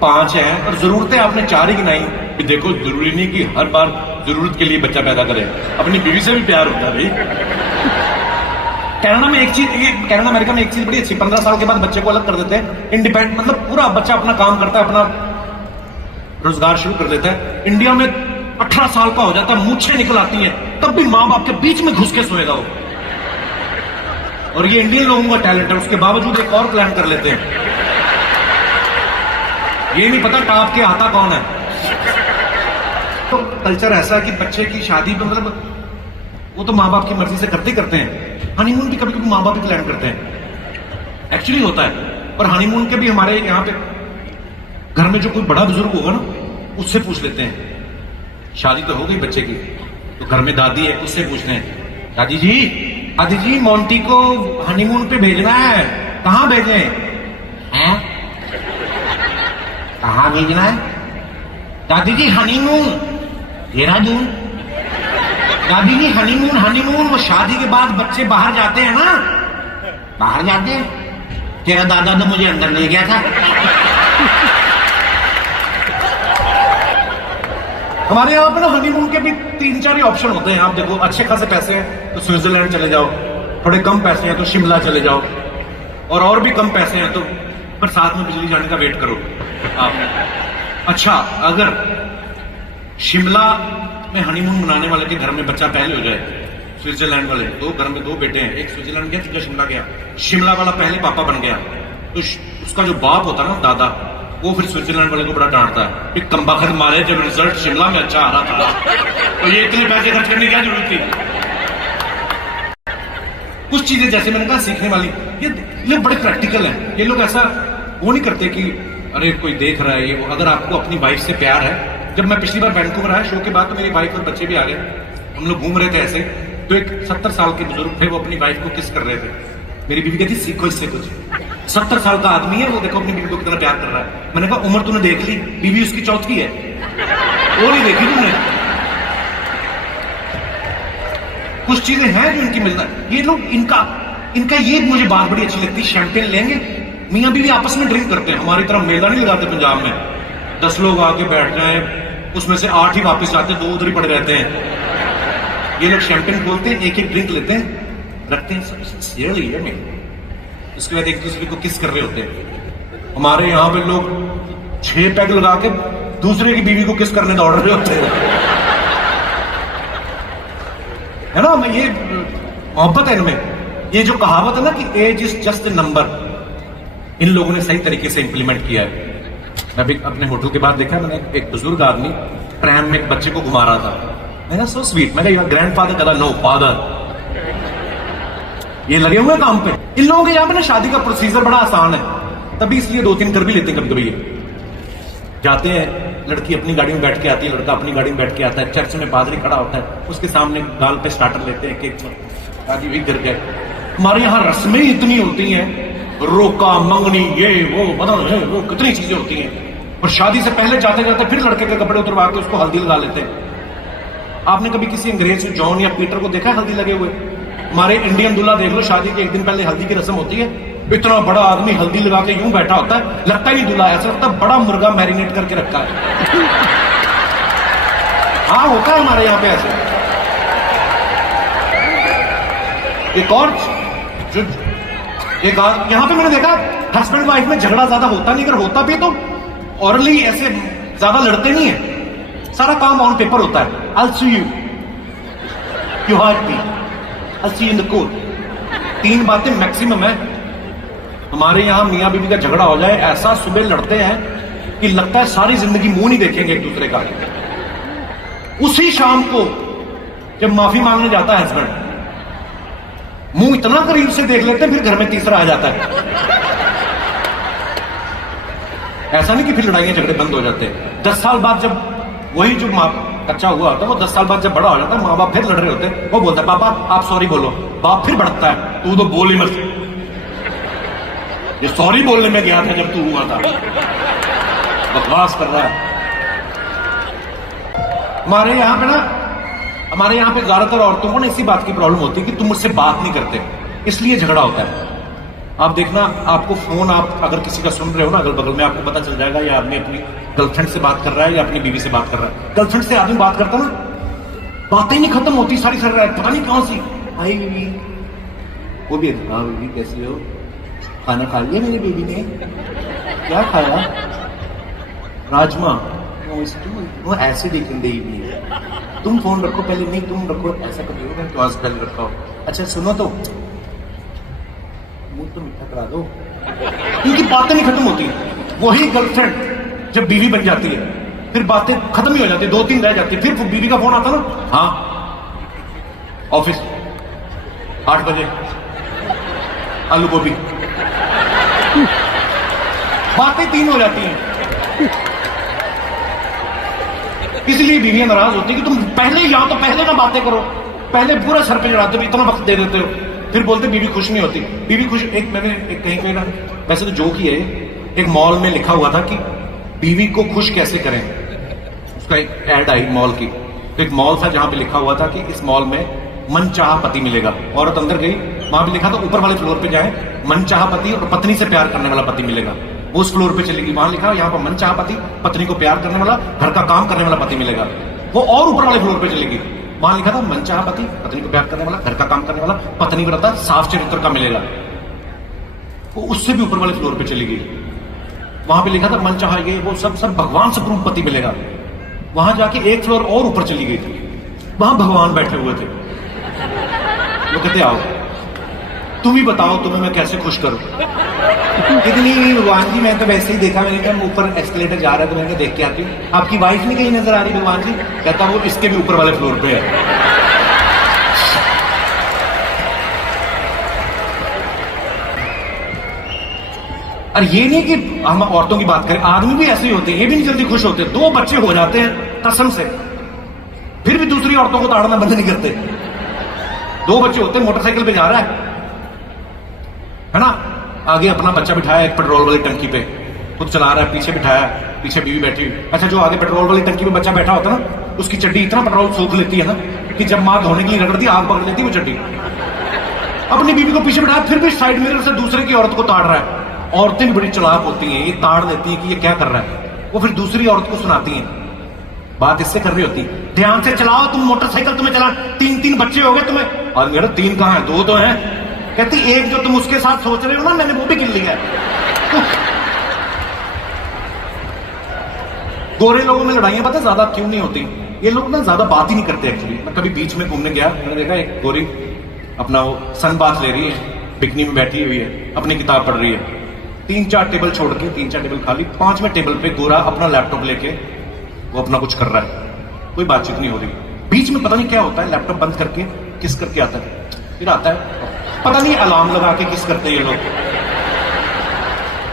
5 हैं और जरूरतें आपने 4 ही गिनाई। कि देखो जरूरी नहीं कि हर बार जरूरत के लिए बच्चा पैदा करे अपनी बीवी से भी प्यार होता है भाई। कनाडा में एक चीज ये कनाडा अमेरिका में एक चीज बड़ी अच्छी 15 साल के बाद बच्चे को अलग कर देते हैं इंडिपेंडेंट मतलब पूरा बच्चा अपना काम करता है अपना रोजगार शुरू कर देता है। इंडिया में 18 साल का हो जाता है, मूछें निकल आती हैं, तब भी माँ बाप के बीच में घुस के सोएगा वो। और ये इंडियन लोगों का टैलेंट है, उसके बावजूद एक और प्लान कर लेते हैं। ये नहीं पता टाप के आता कौन है। तो कल्चर ऐसा कि बच्चे की शादी तो मतलब वो तो माँ बाप की मर्जी से करते ही करते हैं। हनीमून भी कभी कभी माँ बाप ही प्लान करते हैं, एक्चुअली होता है। और हनीमून के भी हमारे यहाँ पे घर में जो कोई बड़ा बुजुर्ग होगा ना, उससे पूछ लेते हैं। शादी तो हो गई बच्चे की, तो घर में दादी है, उससे पूछते हैं, दादी जी मोंटी को हनीमून पे भेजना है, कहाँ भेजें? हैं? कहाँ भेजना है? दादी जी हनीमून, देहरादून। दादी जी हनीमून वो शादी के बाद बच्चे बाहर जाते हैं ना, बाहर जाते हैं। तेरा दादा तो मुझे अंदर ले गया था। हमारे यहाँ पे ना हनीमून के भी 3-4 ऑप्शन होते हैं। आप देखो, अच्छे खासे पैसे हैं तो स्विट्जरलैंड चले जाओ, थोड़े कम पैसे हैं तो शिमला चले जाओ, और भी कम पैसे हैं तो बरसात में बिजली जाने का वेट करो आप। अच्छा, अगर शिमला में हनीमून मनाने वाले के घर में बच्चा पहले हो जाए, स्विट्जरलैंड वाले घर में 2 बेटे हैं, एक स्विट्जरलैंड गया, दूसरा शिमला गया, शिमला वाला पहले पापा बन गया, तो उसका जो बाप होता है ना, दादा, वो फिर स्विट्जरलैंड वाले को बड़ा डांटता है कि कमबख्त मारे, जब रिजल्ट शिमला में अच्छा आ रहा था तो ये इतने पैसे खर्च करने की क्या जरूरत थी। कुछ चीजें जैसे मैंने कहा सीखने वाली, ये लोग बड़े प्रैक्टिकल हैं। ये लोग ऐसा वो नहीं करते कि अरे कोई देख रहा है ये वो। अगर आपको अपनी वाइफ से प्यार है, जब मैं पिछली बार वैंकूवर आया शो के बाद, तो मेरी वाइफ और बच्चे भी आ गए, हम लोग घूम रहे थे ऐसे, तो एक 70 साल के बुजुर्ग थे, वो अपनी वाइफ को किस कर रहे थे। मेरी बीवी कहती सीखो इससे कुछ। 70 साल का आदमी है वो, देखो अपनी बीवी को कितना प्यार कर रहा है। मैंने कहा उम्र तूने देख ली, बीवी उसकी चौथी है, वो नहीं देखी तुमने। कुछ चीजें हैं जो इनकी मिलता है। ये लोग इनका ये मुझे बात बड़ी अच्छी लगती है, शैंपेन लेंगे, मियां बीवी आपस में ड्रिंक करते हैं। हमारी तरह मेला नहीं लगाते पंजाब में, 10 लोग आके बैठ जाए, उसमें से 8 ही वापस आते, 2 उधर ही पड़े रहते हैं। ये लोग शैंपेन खोलते हैं, एक ड्रिंक लेते हैं, रखते हैं, सिंसियरली है में, उसके बाद एक दूसरे को किस कर रहे होते हैं। हमारे यहाँ पे लोग 6 पैग लगा के दूसरे की बीवी को किस करने दौड़ रहे होते हैं, है ना। मैं ये मोहब्बत है इनमें। ये जो कहावत है ना कि age is just a number, इन लोगों ने सही तरीके से इंप्लीमेंट किया है। मैं भी अपने होटल के बाद देखा, मैंने एक बुजुर्ग आदमी ट्रैम में एक बच्चे को घुमा रहा था। मैंने सो स्वीट, मैं कहा ग्रैंडफादर, कहा नो फादर। ये लगे हुए काम पे। इन लोगों के यहाँ पे ना शादी का प्रोसीजर बड़ा आसान है, तभी इसलिए 2-3 कर भी लेते हैं कभी कभी। जाते हैं, लड़की अपनी गाड़ी में बैठ के आती है, लड़का अपनी गाड़ी में बैठ के आता है, चर्च में पादरी खड़ा होता है, उसके सामने गाल पे स्टार्टर लेते हैं, केक शादी भी गिर गए। हमारे यहाँ रस्में इतनी होती हैं, रोका मंगनी, ये वो बदल है वो, कितनी चीजें होती हैं। और शादी से पहले जाते जाते फिर लड़के के कपड़े उतरवा के उसको हल्दी लगा लेते हैं। आपने कभी किसी अंग्रेज जॉन या पीटर को देखा है हल्दी लगे हुए? हमारे इंडियन दूल्हा देख लो, शादी के 1 दिन पहले हल्दी की रस्म होती है, इतना बड़ा आदमी हल्दी लगा के यूं बैठा होता है, लगता ही नहीं दूल्हा, ऐसा लगता है बड़ा मुर्गा मैरिनेट करके रखा है। हाँ, होता है हमारे यहाँ पे ऐसे। एक और जो यहाँ पे मैंने देखा, हस्बैंड वाइफ में झगड़ा ज्यादा होता नहीं, अगर होता भी तो ऑरली ऐसे ज्यादा लड़ते नहीं है, सारा काम ऑन पेपर होता है। I'll see you, you hurt me, I'll see you in the court। 3 बातें मैक्सिमम है। हमारे यहाँ मियाँ बीवी का झगड़ा हो जाए, ऐसा सुबह लड़ते हैं कि लगता है सारी जिंदगी मुंह नहीं देखेंगे एक दूसरे का। उसी शाम को जब माफी मांगने जाता है हस्बैंड, मुंह इतना करीब से देख लेते हैं, फिर घर में तीसरा आ जाता है। ऐसा नहीं कि फिर लड़ाइयां झगड़े बंद हो जाते हैं। 10 साल बाद जब वही जो बच्चा हुआ होता है, वो 10 साल बाद जब बड़ा हो जाता है, माँ बाप फिर लड़ रहे होते हैं, वो बोलता है पापा आप सॉरी बोलो, बाप फिर भड़कता है, तू तो बोल ही मत, ये सॉरी बोलने में गया था जब तू हुआ था, बकवास कर रहा है। हमारे यहाँ पे ज्यादातर औरतों को ना इसी बात की प्रॉब्लम होती है कि तुम मुझसे बात नहीं करते, इसलिए झगड़ा होता है। आप देखना, आपको फोन आप अगर किसी का सुन रहे हो ना अगल बगल में, आपको पता चल जाएगा ये आदमी अपनी गर्लफ्रेंड से बात कर रहा है या अपनी बीवी से बात कर रहा है। गर्लफ्रेंड से आदमी बात करता ना, बातें नहीं खत्म होती, सारी सर रहा है, पता नहीं कौन सी आई बीवी, वो भी हाँ बीवी कैसी हो, खाना खा लिया मेरी बीवी ने, क्या खाया, rajma, no it's too acid in the evening, तुम फोन रखो पहले, नहीं तुम रखो, ऐसा कभी होगा तो आज पहले रखा हो। अच्छा सुनो तो मुंह तो मीठा करा दो, इनकी बातें नहीं खत्म होती। वही गर्लफ्रेंड जब बीवी बन जाती है फिर बातें खत्म ही हो जाती है, 2-3 रह जाती है, फिर बीवी का फोन आता ना, हाँ ऑफिस 8 बजे आलू गोभी, बातें 3 हो जाती हैं। इसलिए बीवियां नाराज होती है कि तुम पहले या तो पहले ना बातें करो, पहले पूरा सर पे चढ़ाते हो, इतना वक्त दे देते हो, फिर बोलते बीवी खुश नहीं होती। बीवी खुश, एक मैंने एक कहीं ना, वैसे तो जोक ही है, एक मॉल में लिखा हुआ था कि बीवी को खुश कैसे करें, उसका एक ऐड आई मॉल की, तो एक मॉल था जहां पे लिखा हुआ था कि इस मॉल में मनचाहा पति मिलेगा। औरत अंदर गई, वहां पे लिखा था ऊपर वाले फ्लोर पे जाए, मनचाहा पति और पत्नी से प्यार करने वाला पति मिलेगा। वो उस फ्लोर पे चलेगी, वहां लिखा यहाँ पर मनचाहा पति, पत्नी को प्यार करने वाला, घर का काम करने वाला पति मिलेगा। वो और ऊपर वाले फ्लोर पे चलेगी, वहां लिखा था मनचाहा पति, पत्नी को प्यार करने वाला, घर का काम करने वाला, पत्नी को रहता साफ चरित्र का मिलेगा। वो उससे भी ऊपर वाले फ्लोर पे चली गई, वहां पे लिखा था मनचाहा ये वो सब भगवान से प्रूफ पति मिलेगा। वहां जाके एक फ्लोर और ऊपर चली गई थी, वहां भगवान बैठे हुए थे। वो कहते आओ तुम ही बताओ तुम्हें मैं कैसे खुश करूं। कितनी भगवान जी, मैं तो वैसे ही देखा, मैंने कहा ऊपर एस्केलेटर जा रहा है तो मैंने देख के आती हूँ, आपकी वाइफ नहीं कहीं नजर आ रही भगवान जी? कहता वो इसके भी ऊपर वाले फ्लोर पे है। और ये नहीं कि हम औरतों की बात करें, आदमी भी ऐसे ही होते हैं, ये भी नहीं जल्दी खुश होते। 2 बच्चे हो जाते हैं कसम से, फिर भी दूसरी औरतों को ताड़ना बंद नहीं करते। 2 बच्चे होते हैं, मोटरसाइकिल पे जा रहा है ना, आगे अपना बच्चा बिठाया एक पेट्रोल वाली टंकी पे, खुद चला रहा है, पीछे बिठाया, पीछे बीवी बैठी हुई। अच्छा जो आगे पेट्रोल वाली टंकी पे बच्चा बैठा होता है ना, उसकी चड्डी इतना पेट्रोल सोख लेती है ना कि जब मां धोने के लिए रगड़ती आग पकड़ लेती है वो चड्डी। अपनी बीवी को पीछे बिठाया, फिर भी साइड मिरर से दूसरे की औरत को ताड़ रहा है। औरतें भी बड़ी चालाक होती हैं, ये ताड़ लेती है कि ये क्या कर रहा है, वो फिर दूसरी औरत को सुनाती हैं। बात इससे कर रही होती, ध्यान से चलाओ तुम मोटरसाइकिल, तुम्हें चला 3 बच्चे हो गए तुम्हें। और मेरा 3 कहां है, 2 तो हैं। कहती एक जो तुम उसके साथ सोच रहे हो ना, मैंने वो भी गिन लिया है। गोरे लोगों में लड़ाइयां पता ज्यादा क्यों नहीं होती, ये लोग ना ज्यादा बात ही नहीं करते एक्चुअली। मैं कभी बीच में घूमने गया, मैंने देखा एक गोरी अपना वो सन बाथ ले रही है, बिकनी में बैठी हुई है, अपनी किताब पढ़ रही है। 3-4 टेबल छोड़ के, 3-4 टेबल खाली, 5वें टेबल पे गोरा अपना लैपटॉप लेके वो अपना कुछ कर रहा है, कोई बातचीत नहीं हो रही। बीच में पता नहीं क्या होता है, लैपटॉप बंद करके किस करके आता है, फिर आता है, पता नहीं अलार्म लगा के किस करते हैं ये लोग।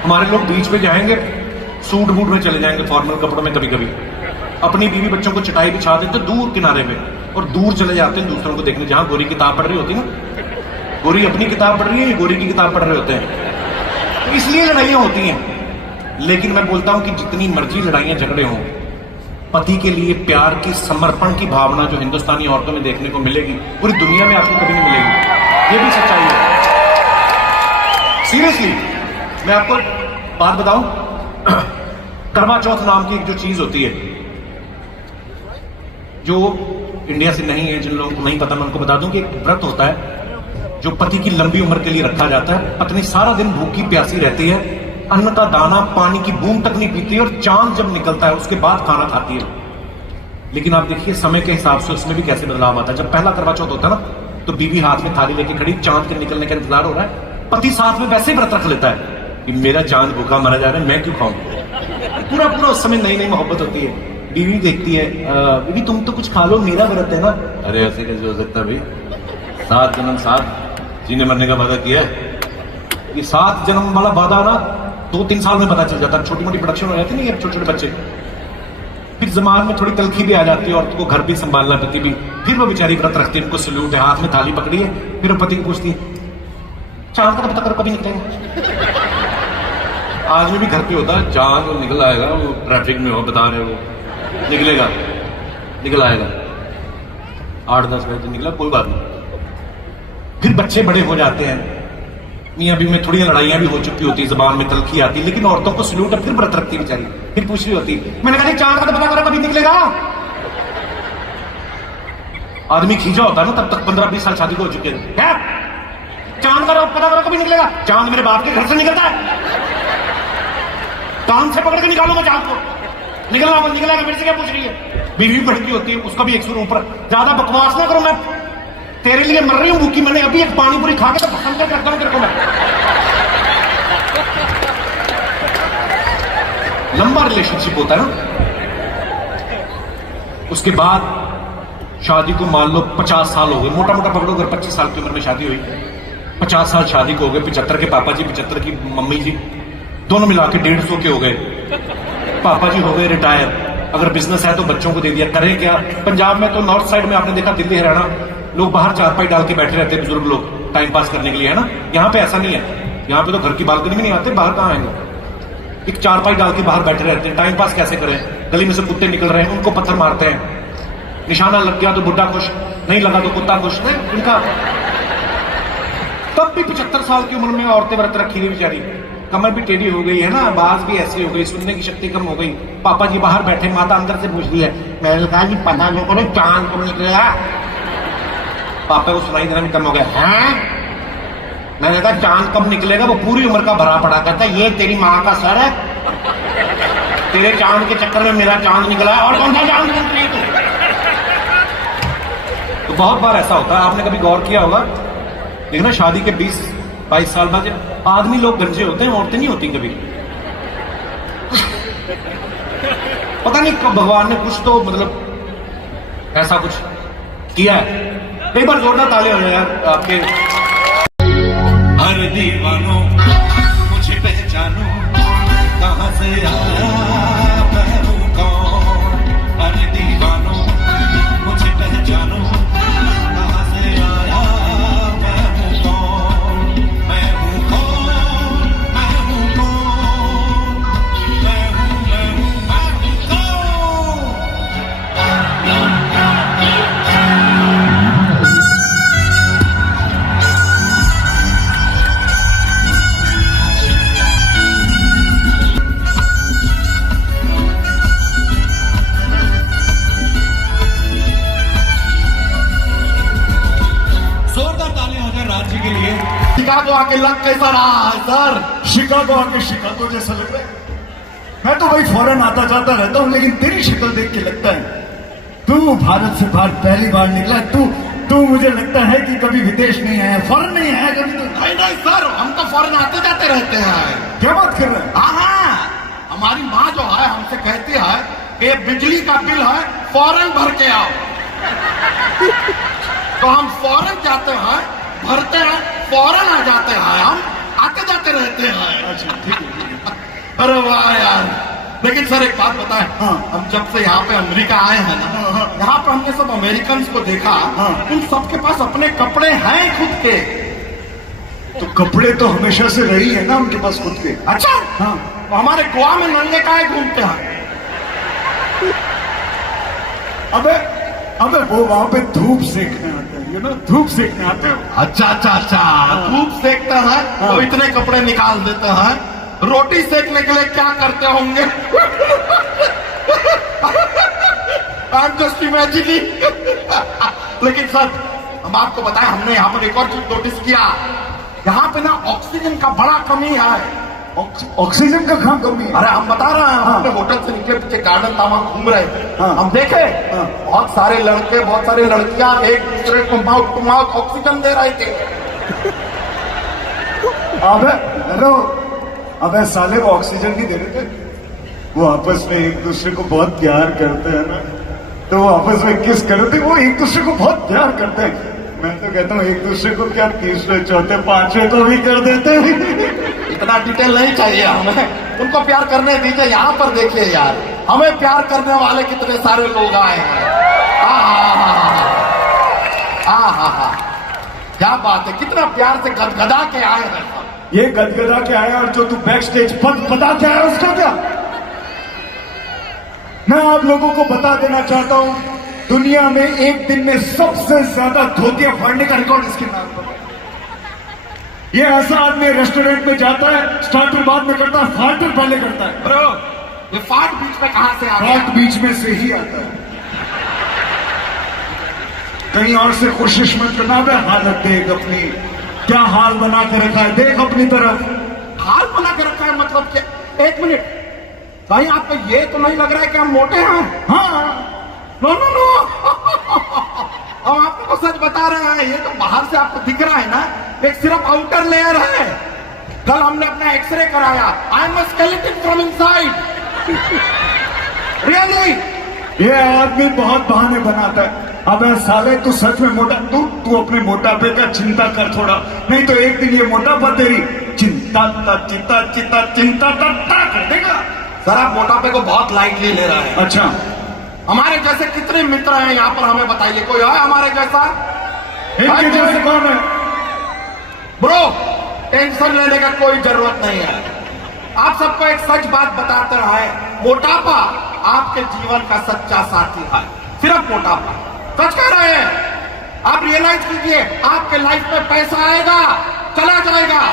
हमारे लोग बीच पे जाएंगे, सूट बूट में चले जाएंगे, फॉर्मल कपड़ों में, कभी कभी अपनी बीवी बच्चों को चटाई बिछा देते दूर किनारे पे और दूर चले जाते हैं दूसरों को देखने, जहां गोरी किताब पढ़ रही होती ना, गोरी अपनी किताब पढ़ रही है, गोरी की किताब पढ़ रहे होते हैं, इसलिए लड़ाइयां होती हैं। लेकिन मैं बोलता हूं कि जितनी मर्जी लड़ाइयां झगड़े हों, पति के लिए प्यार की, समर्पण की भावना जो हिंदुस्तानी औरतों में देखने को मिलेगी, पूरी दुनिया में आपको कभी नहीं मिलेगी। ये भी सच्चाई है, सीरियसली। मैं आपको बात बताऊं, करवा चौथ नाम की एक जो चीज होती है, जो इंडिया से नहीं है, जिन लोगों को नहीं पता मैं उनको बता दूं कि एक व्रत होता है जो पति की लंबी उम्र के लिए रखा जाता है। पत्नी सारा दिन भूखी प्यासी रहती है, अन्न का दाना, पानी की बूंद तक नहीं पीती है, और चांद जब निकलता है उसके बाद खाना खाती है। लेकिन आप देखिए समय के हिसाब से उसमें भी कैसे बदलाव आता है। जब पहला करवा चौथ होता है ना, तो बीवी हाथ में थाली लेके खड़ी, चांद के निकलने का इंतजार हो रहा है, पति साथ में वैसे ही व्रत रख लेता है कि मेरा चांद भूखा मरा जा रहा है, मैं क्यों खाऊं। पूरा उस समय नई नई मोहब्बत होती है। बीवी देखती है, बीवी तुम तो कुछ खा लो, मेरा व्रत है ना। अरे ऐसे कैसे हो सकता है भाई, 7 जन्म 7 जीने मरने का वादा किया है। ये 7 जन्म वाला वादा ना 2-3 साल में पता चल जाता है। छोटी मोटी प्रोडक्शन हो जाती है ना, छोटे छोटे बच्चे, फिर जमान में थोड़ी तलखी भी आ जाती है, औरत को घर भी संभालना, पति भी, फिर वो बेचारी व्रत रखती है, उनको सल्यूट है, हाथ में थाली पकड़ी है, फिर वो पति को पूछती है चांद का पता करो कभी निकलेगा। आज में भी घर पे होता है, चांद वो निकल आएगा, वो ट्रैफिक में हो, बता रहे वो निकलेगा, निकल आएगा, 8-10 बजे निकला, कोई बात नहीं। फिर बच्चे बड़े हो जाते हैं, मियां बीवी में थोड़ी लड़ाइयां भी हो चुकी होती, जबान में तलखी आती, लेकिन औरतों को सल्यूट है, फिर व्रत रखती बेचारी, फिर पूछ रही होती, मैंने कहा चांद का तो पता करो कभी निकलेगा। आदमी खींचा होता है ना, तब तक 15-20 साल शादी को हो चुके हैं, क्या चांद का पता करो कभी निकलेगा। चांद मेरे बाप के घर से निकलता है, कान से पकड़ के निकालूंगा चांद को, निकलना मत, निकलेगा मेरे से क्या पूछ रही है? बीवी बढ़ती होती है, उसका भी एक सुर ऊपर। ज्यादा बकवास ना करो, मैं तेरे लिए मर रही हूँ भूखी। मैंने अभी एक पानी पूरी खा के तो पसंद कर रखा तेरे को मैं। लंबा रिलेशनशिप होता है ना। उसके बाद शादी को मान लो 50 साल हो गए, मोटा मोटा पकड़ो, अगर 25 साल की उम्र में शादी हुई, 50 साल शादी को हो गए, 75 के पापा जी, 75 की मम्मी जी, दोनों मिला के 150 के हो गए। पापा जी हो गए रिटायर, अगर बिजनेस है तो बच्चों को दे दिया। करें क्या? पंजाब में तो नॉर्थ साइड में आपने देखा, दिल्ली हरियाणा, लोग बाहर चारपाई डाल के बैठे रहते हैं, बुजुर्ग लोग टाइम पास करने के लिए, है ना। यहाँ पे ऐसा नहीं है, यहाँ पे तो घर की बालकनी में नहीं आते, बाहर कहाँ आएंगे? एक चारपाई डाल के बाहर बैठे रहते हैं। टाइम पास कैसे करें? गली में से कुत्ते निकल रहे हैं, उनको पत्थर मारते हैं, निशाना लग गया तो बुढ़ा खुश, नहीं लगा तो कुत्ता खुश। इनका तब भी 75 साल की उम्र में औरतें व्रत रखी हुई बेचारी, कमर भी टेढ़ी हो गई है ना, आवाज भी ऐसी हो गई, सुनने की शक्ति कम हो गई। पापा जी बाहर बैठे, माता अंदर से पूछ रही है, मैंने कहा जी पता जो करो चांद कब निकलेगा। पापा को सुनाई देना भी कम हो गया। हैं? मैंने कहा चांद कब निकलेगा? वो पूरी उम्र का भरा पड़ा, कहता ये तेरी माँ का सर है, तेरे चांद के चक्कर में मेरा चांद निकला है, और कौन सा चांद निकल रही है? तो बहुत बार ऐसा होता है, आपने कभी गौर किया होगा, देखना शादी के 20-22 साल बाद आदमी लोग गंजे होते हैं, औरतें नहीं होती कभी। पता नहीं कब भगवान ने कुछ तो मतलब ऐसा कुछ किया है। एक बार जोरदार ताली हो जाए यार आपके। हर दीवानो मुझे पहचानो, कहां से आया मैं हूं कौन। हर दीवानो मुझे पहचानो, कहां से आया मैं हूं कौन। मैं हूं कौन, मैं हूं कौन, मैं हूं कौन। शिकागो आके लग कैसा रहा है सर? शिकागो आके शिकागो जैसा लग रहा है। मैं तो भाई फॉरेन आता जाता रहता हूँ, लेकिन तेरी शक्ल देख के लगता है तू भारत से बाहर पहली बार निकला। तू मुझे लगता है कि कभी विदेश नहीं आया, फॉरेन नहीं आया कभी। तो नहीं नहीं सर, हम तो फॉरेन आते जाते रहते हैं। क्या बात कर रहे हैं? हाँ, हमारी माँ जो है हमसे कहती है कि ये बिजली का बिल है, फॉरेन भर के आओ। तो हम फॉरेन जाते हैं, भरते हैं, फौरन आ जाते हैं, हम आते जाते रहते हैं। अच्छा ठीक है। अरे वाह यार। लेकिन सर एक बात बताएं, हाँ। हम जब से यहाँ पे अमेरिका आए हैं ना, हाँ। यहाँ पे हमने सब अमेरिकन को देखा, हाँ। उन सबके पास अपने कपड़े हैं खुद के। तो कपड़े तो हमेशा से रही है ना उनके पास खुद के। अच्छा हाँ। तो हमारे गोवा में नंगे काहे घूमते हैं? अबे वो वहां पे धूप सेकने आते हैं, धूप सेकने आते हो। अच्छा अच्छा अच्छा, धूप सेकते हैं तो इतने कपड़े निकाल देते हैं। रोटी सेकने के लिए क्या करते होंगे? I am just imagining. लेकिन सर हम आपको बताएं, हमने यहाँ पर एक और चीज नोटिस किया, यहाँ पे ना ऑक्सीजन का बड़ा कमी है। ऑक्सीजन का कहाँ कमी है? अरे हम बता रहे हैं, हाँ। अपने होटल से निकले, पीछे गार्डन था, वहां घूम रहे थे। हाँ। हम देखे हाँ। बहुत सारे लड़के, बहुत सारी लड़कियां एक दूसरे को माउथ टू माउथ ऑक्सीजन दे रहे थे। अबे साले वो ऑक्सीजन नहीं दे रहे थे, वो आपस में एक दूसरे को बहुत प्यार करते हैं ना, तो वो आपस में किस करते, वो एक दूसरे को बहुत प्यार करते हैं। मैं तो कहता हूँ एक दूसरे को क्या, तीसरे चौथे पांचवे को भी कर देते हैं। इतना डिटेल नहीं चाहिए हमें, उनको प्यार करने दीजिए। यहाँ पर देखिए यार, हमें प्यार करने वाले कितने सारे लोग आए हैं। क्या बात है, कितना प्यार से गदगदा के आए हैं। ये गदगदा के आया, और जो तू बैक स्टेज पद बता के आया उसका क्या? मैं आप लोगों को बता देना चाहता हूं, दुनिया में एक दिन में सबसे ज्यादा धोतियां फाड़ने का रिकॉर्ड इसके नाम पर। ये ऐसा आदमी रेस्टोरेंट में जाता है, स्टार्टर बाद में करता है, फाटर पहले करता है। ब्रो, ये फाट बीच में कहां से आ गया? फाट बीच में से ही आता है, कहीं और से कोशिश मत करना। बे हालत देख अपनी, क्या हाल बना के रखा है, देख अपनी तरफ। हाल बना के रखा है मतलब क्या? एक मिनट, भाई आपको ये तो नहीं लग रहा है कि हम मोटे हैं? हाँ, नो नो नो हम आपको सच बता रहे हैं, ये तो बाहर से आपको दिख रहा है ना, एक सिर्फ आउटर लेयर है। कल हमने अपना एक्सरे कराया, I am skeleton from inside. Really ये आदमी बहुत बहाने बनाता है। अबे साले तू सच में मोटा, तू अपने मोटापे का चिंता कर थोड़ा, नहीं तो एक दिन ये मोटापा तेरी चिंता कर देगा। सर आप मोटापे को बहुत लाइटली ले रहे हैं। अच्छा, हमारे जैसे कितने मित्र हैं यहाँ पर, हमें बताइए, कोई है हमारे जैसा? इनके जैसे कौन है? ब्रो टेंशन लेने का कोई जरूरत नहीं है। आप सबको एक सच बात बताते रहे, मोटापा आपके जीवन का सच्चा साथी है, सिर्फ मोटापा। सच कह रहे हैं। आप रियलाइज कीजिए, आपके लाइफ में पैसा आएगा, चला जाएगा,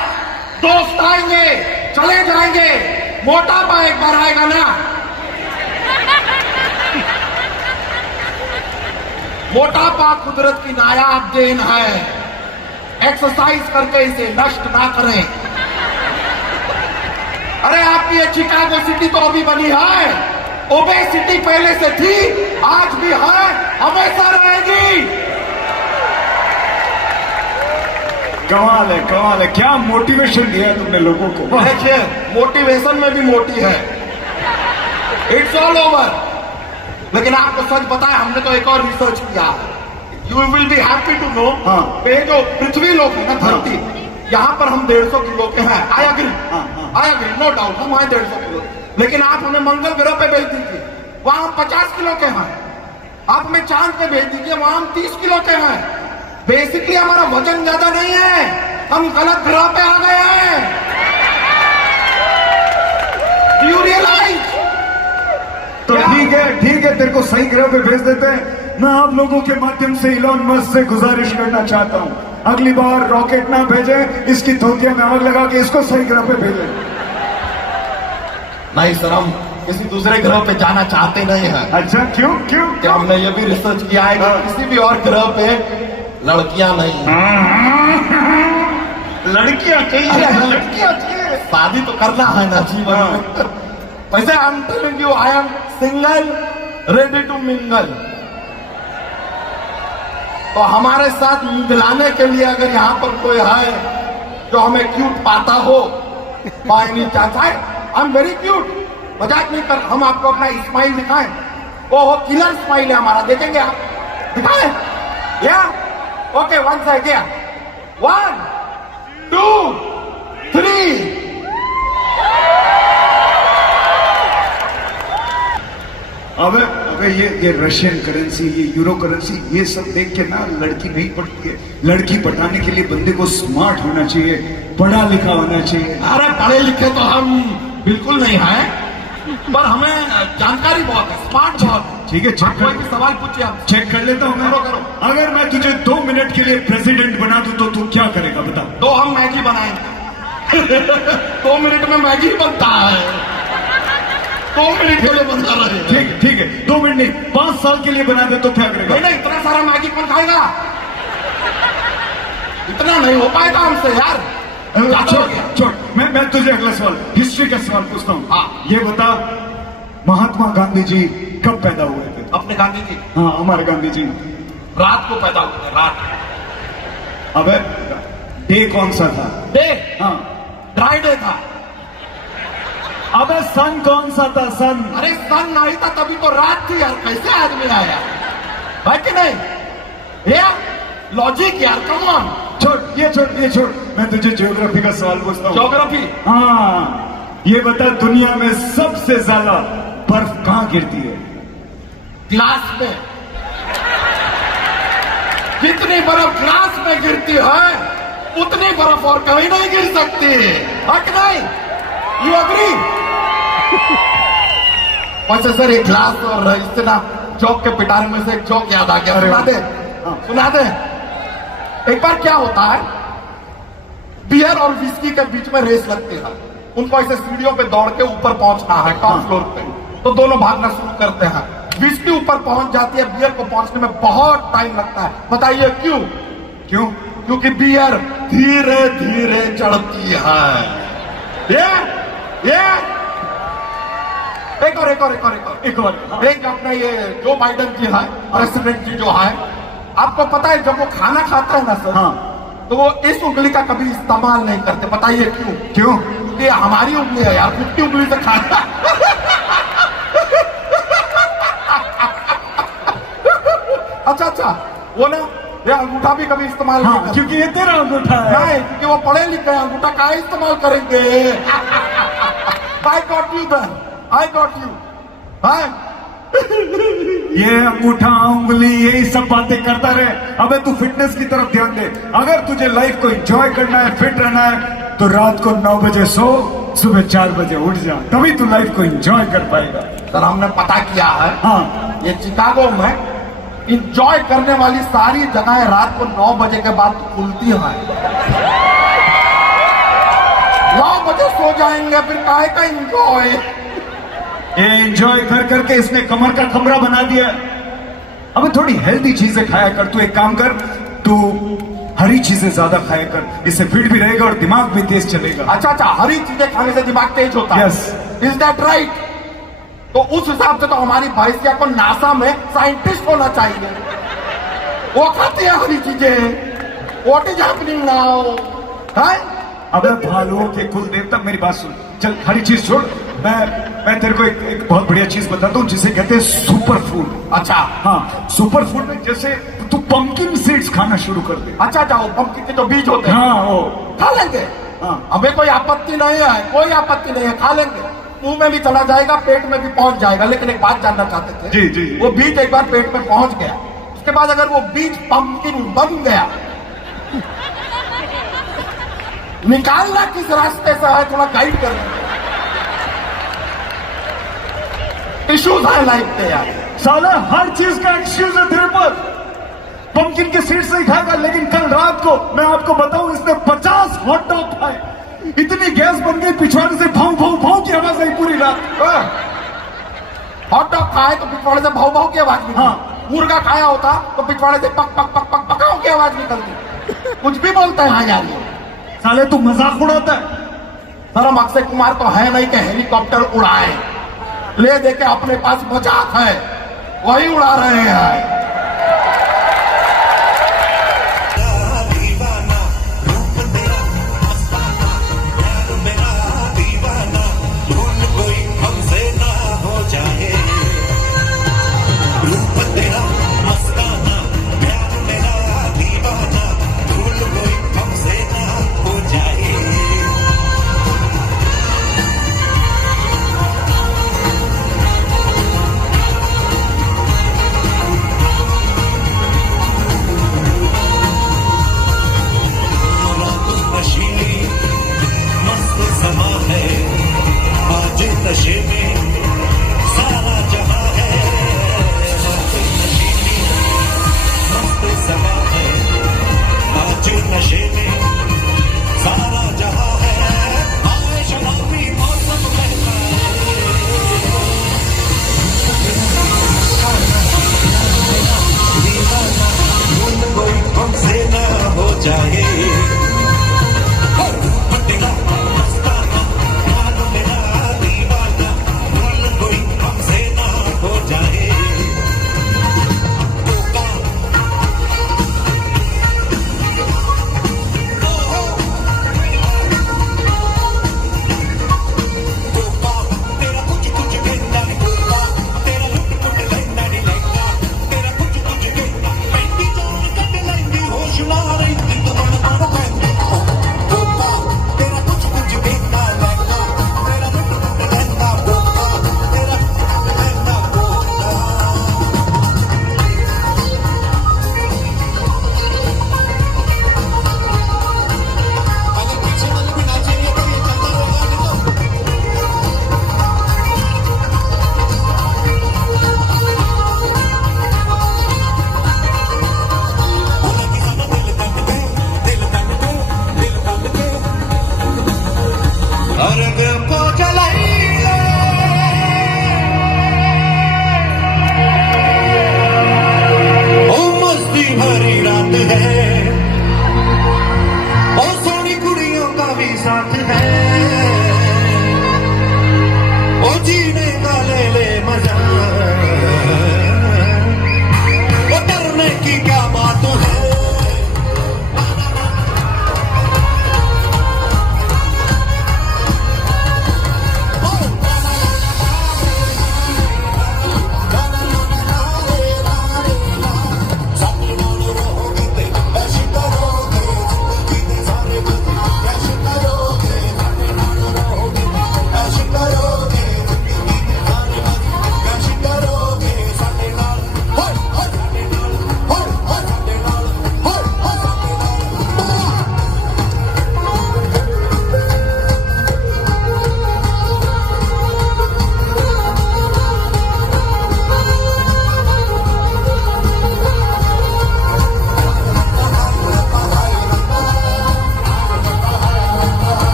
दोस्त आएंगे, चले जाएंगे, मोटापा एक बार आएगा ना। मोटापा कुदरत की नायाब देन है, एक्सरसाइज करके इसे नष्ट ना करें। अरे आपकी ये शिकागो सिटी तो अभी बनी है, ओबेसिटी पहले से थी, आज भी है, हमेशा रहेगी। कमाल है, क्या मोटिवेशन दिया तुमने लोगों को। देखिए मोटिवेशन में भी मोटी है, इट्स ऑल ओवर। लेकिन आपको सच बताया, हमने तो एक और रिसर्च किया, you will be happy to know. हाँ। ये जो पृथ्वी लोग है ना, धरती, यहाँ पर हम 150 किलो के हैं। आई एग्री, नो डाउट, हम हैं 150 किलो। लेकिन आप हमें मंगल ग्रह पे भेज दीजिए, वहां हम 50 किलो के हैं। आप हमें चांद पे भेज दीजिए, वहां हम 30 किलो के हैं। बेसिकली हमारा वजन ज्यादा नहीं है, हम गलत ग्रह पे आ गए हैं। You realize? तो ठीक है, तेरे को सही ग्रह पे भेज देते हैं। मैं आप लोगों के माध्यम से इलॉन मस्क से गुजारिश करना चाहता हूं, अगली बार रॉकेट ना भेजें, इसकी धोतिया में आग लगा के इसको सही ग्रह पे भेजें। नहीं सर, हम किसी दूसरे ग्रह पे जाना चाहते नहीं हैं। अच्छा, क्यों? क्या हमने ये भी रिसर्च किया है कि किसी भी और ग्रह पे लड़कियां नहीं हैं। लड़कियां चाहिए। शादी तो करना है ना जीवन में। वैसे I am telling you, I am single ready to mingle. तो हमारे साथ मिलाने के लिए अगर यहाँ पर कोई है जो हमें क्यूट पाता हो, by any chance, I am very cute, मजाक नहीं कर, हम आपको अपना स्माइल दिखाएं। ओहो किलर स्माइल है हमारा, देखेंगे आप? दिखाएं? या ओके, वन साइड, या 1 2 3। अबे ये रशियन करेंसी, ये यूरो करेंसी, ये सब देख के ना लड़की नहीं पटती है। लड़की पटाने के लिए बंदे को स्मार्ट होना चाहिए, पढ़ा लिखा होना चाहिए। अरे पढ़े लिखे तो हम बिल्कुल नहीं हैं, पर हमें जानकारी बहुत है, स्मार्ट बहुत है। ठीक है, आप कोई भी सवाल पूछिए, आप चेक कर लेता हूँ मैं। करो। अगर मैं तुझे 2 मिनट के लिए प्रेसिडेंट बना दूं तो तू क्या करेगा बता? तो हम मैगी बनाएंगे। 2 मिनट में मैगी बनता है, 2 मिनट के लिए बनता रहे। ठीक है, 2 मिनट नहीं, 5 साल के लिए बना दे तो क्या करेगा? नहीं, इतना सारा मैगी कौन खाएगा? इतना नहीं हो पाएगा हमसे यार। छोड़, मैं तुझे अगला सवाल, हिस्ट्री का सवाल पूछता हूँ। हाँ। ये बता, महात्मा गांधी जी कब पैदा हुए थे? अपने गांधी जी हाँ, हमारे गांधी जी रात को पैदा हुए थे, रात। अबे डे कौन सा था? डे हाँ, ड्राई डे था। अबे सन कौन सा था? सन? अरे सन नहीं था तभी तो रात थी यार, कैसे आदमी आया है कि नहीं? यार लॉजिक यार, कम ऑन। ये छोड़, मैं तुझे ज्योग्राफी का सवाल पूछता हूँ। ज्योग्राफी? हाँ, ये बता, दुनिया में सबसे ज्यादा बर्फ कहाँ गिरती है? ग्लास में। जितनी बर्फ ग्लास में गिरती है, उतनी बर्फ और कहीं नहीं गिर सकती है कि नहीं? You agree? वैसे सर एक ग्लास और इससे ना जोक के पिटारे में से एक जोक याद आ गया, सुना दे। एक बार क्या होता है, बियर और विस्की के बीच में रेस लगती है। उनको ऐसे सीढ़ियों पे दौड़ के ऊपर पहुंचना है, टॉप फ्लोर पे। तो दोनों भागना शुरू करते हैं। विस्की ऊपर पहुंच जाती है, बियर को पहुंचने में बहुत टाइम लगता है। बताइए क्यों? क्योंकि बियर धीरे धीरे चढ़ती है। ये एक और एक अपना ये जो बाइडन जी है, प्रेसिडेंट जी जो है, आपको पता है जब वो खाना खाता है ना सर, हाँ। तो वो इस उंगली का कभी इस्तेमाल नहीं करते। बताइए क्यों? क्यों? क्योंकि हमारी उंगली है यार, कुत्ती उंगली से खाता। अच्छा, वो ना ये अंगूठा भी कभी इस्तेमाल नहीं हाँ, करते। क्योंकि ये तेरा अंगूठा है। नहीं, क्योंकि वो पढ़े लिखे हैं, अंगूठा का इस्तेमाल करेंगे। I got you। हाँ? ये अंगूठा उंगली यही सब बातें करता रहे। अबे तू फिटनेस की तरफ ध्यान दे। अगर तुझे लाइफ को एंजॉय करना है, फिट रहना है, तो रात को 9 बजे सो, सुबह 4 बजे उठ जा, तभी तू लाइफ को एंजॉय कर पाएगा। सर हमने पता किया है, हाँ, ये चिकागो में इंजॉय करने वाली सारी जगहें रात को 9 बजे के बाद खुलती हैं। 9 बजे सो जाएंगे, फिर काहे का इंजॉय? ये एंजॉय कर करके इसने कमर का कमरा बना दिया। अब थोड़ी हेल्दी चीजें खाया कर। तू एक काम कर, तू हरी चीजें ज्यादा खाया कर, इससे फिट भी रहेगा और दिमाग भी तेज चलेगा। अच्छा, हरी चीजें खाने से दिमाग तेज होता है। Yes। Is that right? तो उस हिसाब से तो हमारी भैंसिया को नासा में साइंटिस्ट होना चाहिए। वो खाती है हरी चीजें। What is happening now? अबे भालुओं के कुल देवता, मेरी बात सुन, चल हरी चीज छोड़। मैं तेरे को एक बहुत बढ़िया चीज बताता हूँ जिसे कहते हैं सुपर फूड। अच्छा, हाँ, सुपर फूड में जैसे तू पंपकिन सीड्स खाना शुरू कर दे। अच्छा, वो पंपकिन के जो बीज होते हैं, हाँ, वो खा लेंगे। हाँ। हमें कोई आपत्ति नहीं है, कोई आपत्ति नहीं है, खा लेंगे। मुंह में भी चला जाएगा, पेट में भी पहुंच जाएगा। लेकिन एक बात जानना चाहते थे। जी, जी। वो बीज एक बार पेट में पहुंच गया, उसके बाद अगर वो बीज पंपकिन बन गया, निकालना किस रास्ते से है, थोड़ा गाइड कर दो। इश्यूज है लाइफ के यार। साला हर चीज का एक्सक्यूज है तेरे पास। पंपकिन के सीड्स नहीं खाएगा, लेकिन कल रात को मैं आपको बताऊं, इसने 50 हॉट डॉग खाए। इतनी गैस बन गई, पिछवाड़े से भाव भाव भाव की आवाज आई पूरी रात। हॉट डॉग खाए तो पिछवाड़े से भाव भाव की आवाज निकली। हाँ। मुर्गा खाया होता तो पिछवाड़े से पक पक पक पक पकाओ की आवाज निकलती। कुछ भी बोलते हैं यार ये। साले तू मजाक उड़ाता है। सर हम अक्षय कुमार तो है नहीं कि हेलीकॉप्टर उड़ाए, ले देके अपने पास मजाक है, वही उड़ा रहे हैं।